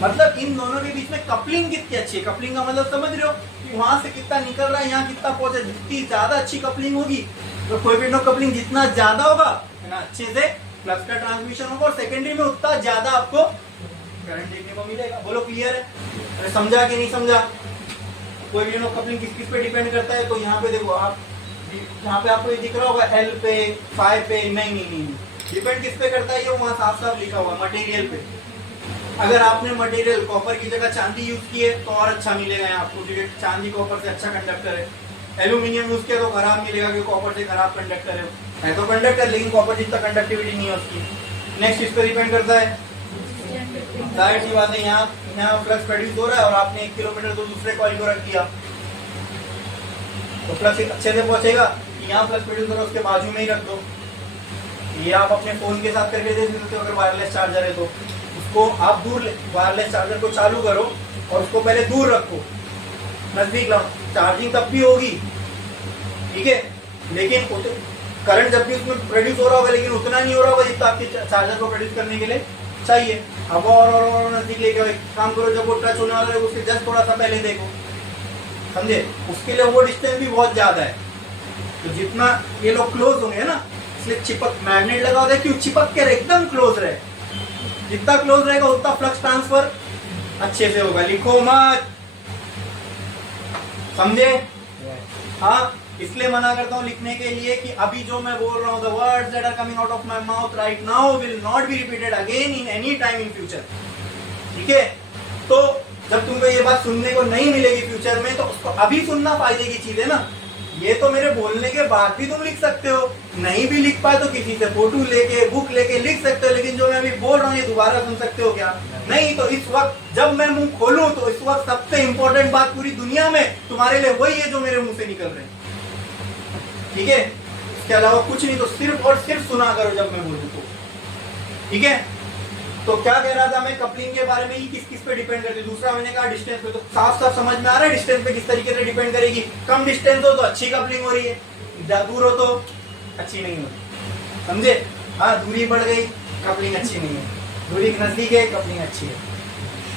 मतलब इन दोनों के बीच में कपलिंग कितनी अच्छी है। कपलिंग का मतलब समझ रहे हो कि वहां से कितना निकल रहा है, यहाँ कितना पहुंचे। जितनी ज्यादा अच्छी कपलिंग होगी तो कोएफिशिएंट ऑफ कपलिंग जितना ज्यादा होगा है ना, अच्छे से फ्लक्स का ट्रांसमिशन होगा और सेकेंडरी में उतना ज्यादा आपको करंट देखने को मिलेगा। बोलो क्लियर है, अरे समझा कि नहीं समझा। कोएफिशिएंट ऑफ कपलिंग किस किस पे डिपेंड करता है, तो यहाँ पे देखो आप, यहाँ पे आपको ये दिख रहा होगा एल पे, फाई पे, नहीं, डिपेंड किस पे करता है, ये वहाँ साफ साफ लिखा हुआ मटेरियल पे। अगर आपने मटेरियल कॉपर की जगह चांदी यूज की है तो और अच्छा मिलेगा यहाँ आपको, क्योंकि चांदी कॉपर से अच्छा कंडक्टर है। एल्यूमिनियम यूज किया तो खराब मिलेगा क्योंकि कॉपर से खराब कंडक्टर है तो कंडक्टर, लेकिन कॉपर जितना कंडक्टिविटी नहीं है उसकी। नेक्स्ट इस पे डिपेंड करता है, जाहिर सी बात है, यहाँ फ्लक्स प्रोड्यूस हो रहा है और आपने 1 किलोमीटर तो दूसरे कॉइल को रख दिया तो फ्लक्स अच्छे से पहुंचेगा। यहाँ फ्लक्स प्रोड्यूस करो उसके बाजू में ही रख दो, ये आप अपने फोन के साथ करके दे सकते हो। अगर वायरलेस चार्जर है तो उसको आप दूर, वायरलेस चार्जर को चालू करो और उसको पहले दूर रखो, नजदीक लाओ, चार्जिंग तब भी होगी, ठीक है, लेकिन करंट जब भी उसमें प्रोड्यूस हो रहा होगा लेकिन उतना नहीं हो रहा होगा जितना आपके चार्जर को प्रोड्यूस करने के लिए चाहिए। अब और नजदीक लेके आओ, काम करो, जब वो टच होने वाला है उसके जस्ट थोड़ा सा पहले देखो, समझे, उसके लिए वो डिस्टेंस भी बहुत ज्यादा है। तो जितना ये लोग क्लोज होंगे ना, इसलिए चिपक मैग्नेट लगा होता है, क्यों चिपक के एकदम क्लोज रहे, जितना क्लोज रहेगा उतना फ्लक्स ट्रांसफर अच्छे से होगा। लिखो मत, समझे। हाँ, इसलिए मना करता हूँ लिखने के लिए कि अभी जो मैं बोल रहा हूँ, the words that are coming out of my mouth right now will not be repeated again in any time in future, ठीक है। तो जब तुमको ये बात सुनने को नहीं मिलेगी फ्यूचर में, तो उसको अभी सुनना फायदे की चीज है ना। ये तो मेरे बोलने के बाद भी तुम लिख सकते हो, नहीं भी लिख पाए तो किसी से फोटो लेके, बुक लेके लिख सकते हो, लेकिन जो मैं अभी बोल रहा हूँ ये दोबारा सुन सकते हो क्या, नहीं। तो इस वक्त जब मैं मुंह खोलूं तो इस वक्त सबसे इंपॉर्टेंट बात पूरी दुनिया में तुम्हारे लिए वही है जो मेरे मुंह से निकल रहे हैं, ठीक है। इसके अलावा कुछ नहीं, तो सिर्फ और सिर्फ सुना करो जब मैं बोलूं तो, ठीक है। तो क्या कह रहा था मैं, कपलिंग के बारे में, ही किस किस पे डिपेंड करती है। दूसरा मैंने कहा डिस्टेंस पे, तो साफ साफ समझ में आ रहा है डिस्टेंस पे किस तरीके से डिपेंड करेगी। कम डिस्टेंस हो तो अच्छी कपलिंग हो रही है, दूर हो तो अच्छी नहीं होती, समझे। हाँ, दूरी बढ़ गई कपलिंग अच्छी नहीं है, दूरी नजदीक है कपलिंग अच्छी है।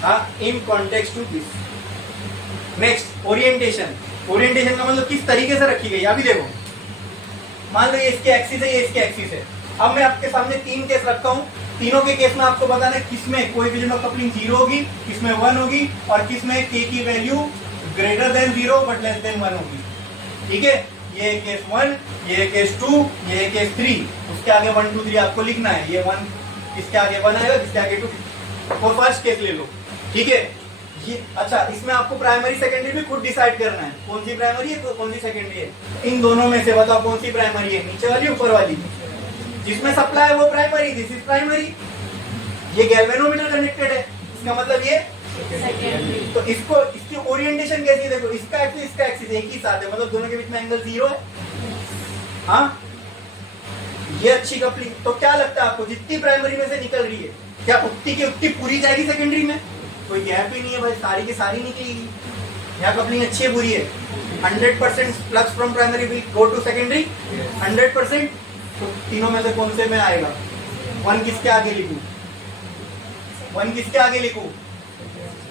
हाँ, in context to this. Next, orientation. Orientation का मतलब किस तरीके से रखी गई। अभी देखो, मान लो ये इसके एक्सिस है, ये इसके एक्सिस है। अब मैं आपके सामने 3 केस रखता हूँ, तीनों के केस में आपको बताना है किसमें कोएफिशिएंट ऑफ कपलिंग 0 होगी, किसमें 1 होगी और किसमें k की value greater than 0 but less than 1 होगी, ठीक है। ये केस 1, ये केस 2, ये केस 3, उसके आगे 1 2 3 आपको लिखना है। ये 1 किसके आगे 1 आएगा, किसके आगे 2। और फर्स्ट केस ले लो, ठीक है। ये अच्छा, इसमें आपको प्राइमरी सेकेंडरी भी खुद डिसाइड करना है, कौन सी प्राइमरी है कौन सी सेकेंडरी है। इन दोनों में से बताओ कौन सी प्राइमरी है, नीचे वाली ऊपर वाली। जिसमें सप्लाई है वो प्राइमरी, दिस इज प्राइमरी। ये गैल्वेनोमीटर कनेक्टेड है, इसका मतलब ये सेकेंडरी। तो इसको, इसकी ओरिएंटेशन कैसी है, देखो इसका एक्सिस एक ही साथ है, मतलब दोनों के बीच में एंगल 0 है। हाँ, ये अच्छी कपलिंग। तो क्या लगता है आपको, जितनी प्राइमरी में से निकल रही है, क्या उतनी की उतनी पूरी जाएगी सेकेंडरी में, कोई गैप ही नहीं है भाई, सारी की सारी निकलेगी। यहाँ कपलिंग अच्छी है बुरी है, 100% flux from primary will go to secondary, 100%। तो तीनों में से कौन से में आएगा? 1 किसके आगे लिखूं? 1 किसके आगे लिखूं?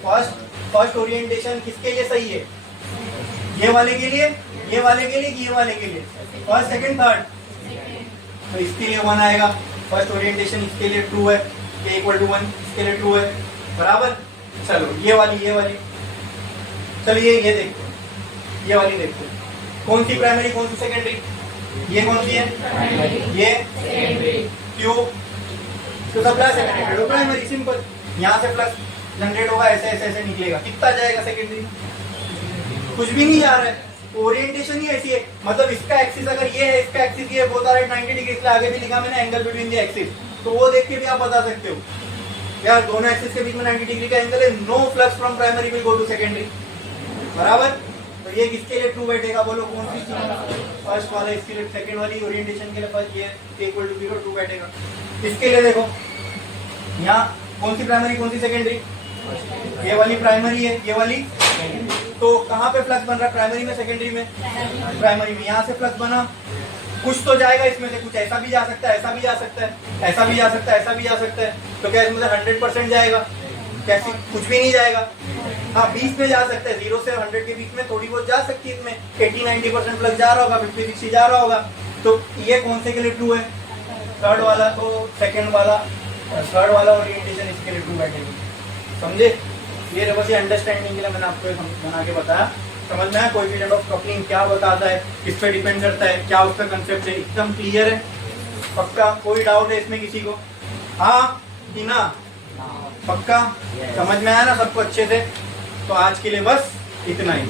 फर्स्ट ओरिएंटेशन किसके लिए सही है? ये वाले के लिए, ये वाले के लिए, ये वाले के लिए? First, second, third. तो इसके लिए 1 आएगा। फर्स्ट ओरिएंटेशन इसके लिए ट्रू है, k इक्वल टू 1 इसके लिए ट्रू है, बराबर। चलो ये वाली चलिए ये देखते हैं, ये वाली देखते हैं। कौन सी प्राइमरी कौन सी सेकेंडरी? ये कौन सी है? ये क्यों? तो सब प्लस है, प्राइमरी सिंपल। यहाँ से प्लस जनरेट होगा, ऐसे ऐसे ऐसे निकलेगा। कितना जाएगा सेकेंडरी? कुछ भी नहीं जा रहा है, ओरिएंटेशन ही ऐसी है। मतलब इसका एक्सिस अगर ये है, इसका एक्सिस ये, बोथ आर एट 90 डिग्री, इसलिए आगे भी लिखा मैंने एंगल बिटवीन द एक्सिस। तो वो देख के भी आप बता सकते हो यार दोनों एक्सिस के बीच में 90 डिग्री का एंगल है, no flux from primary will go to secondary, बराबर। तो ये किसके लिए ट्रू बैठेगा? बोलो कौन सी चीज? फर्स्ट वाला। इसके लिए सेकंड वाली ओरिएंटेशन के लिए फर्स्ट ये इक्वल टू 0 ट्रू बैठेगा। इसके लिए देखो यहाँ कौन सी प्राइमरी कौन सी सेकेंडरी? ये वाली प्राइमरी है, ये वाली। तो कहाँ पे फ्लक्स बन रहा है? प्राइमरी में, सेकेंडरी में? प्राइमरी में। यहाँ से फ्लक्स बना, कुछ तो जाएगा इसमें से, कुछ ऐसा भी जा सकता है, ऐसा भी जा सकता है, ऐसा भी जा सकता है, ऐसा भी जा सकता है। तो क्या इसमें से 100% जाएगा? कैसे? कुछ भी नहीं जाएगा। हाँ 20 में जा सकता है, 0 से 100 के बीच में थोड़ी बहुत जा सकती है। इसमें 80-90% फ्लक्स जा रहा होगा, 50-60 जा रहा होगा। तो ये कौन से के लिए ट्रू है? थर्ड वाला। तो सेकंड वाला, थर्ड वाला ओरिएंटेशन इसके लिए ट्रू बैठेगी, समझे? ये बस ये अंडरस्टैंडिंग के लिए मैंने आपको बना के बताया। समझ में आया कोएफिशिएंट ऑफ कपलिंग क्या बताता है, किस पे डिपेंड करता है, क्या उसका कंसेप्ट है? एकदम क्लियर है, पक्का? कोई डाउट है इसमें किसी को? हाँ कि ना? पक्का समझ में आया ना सबको अच्छे से? तो आज के लिए बस इतना ही।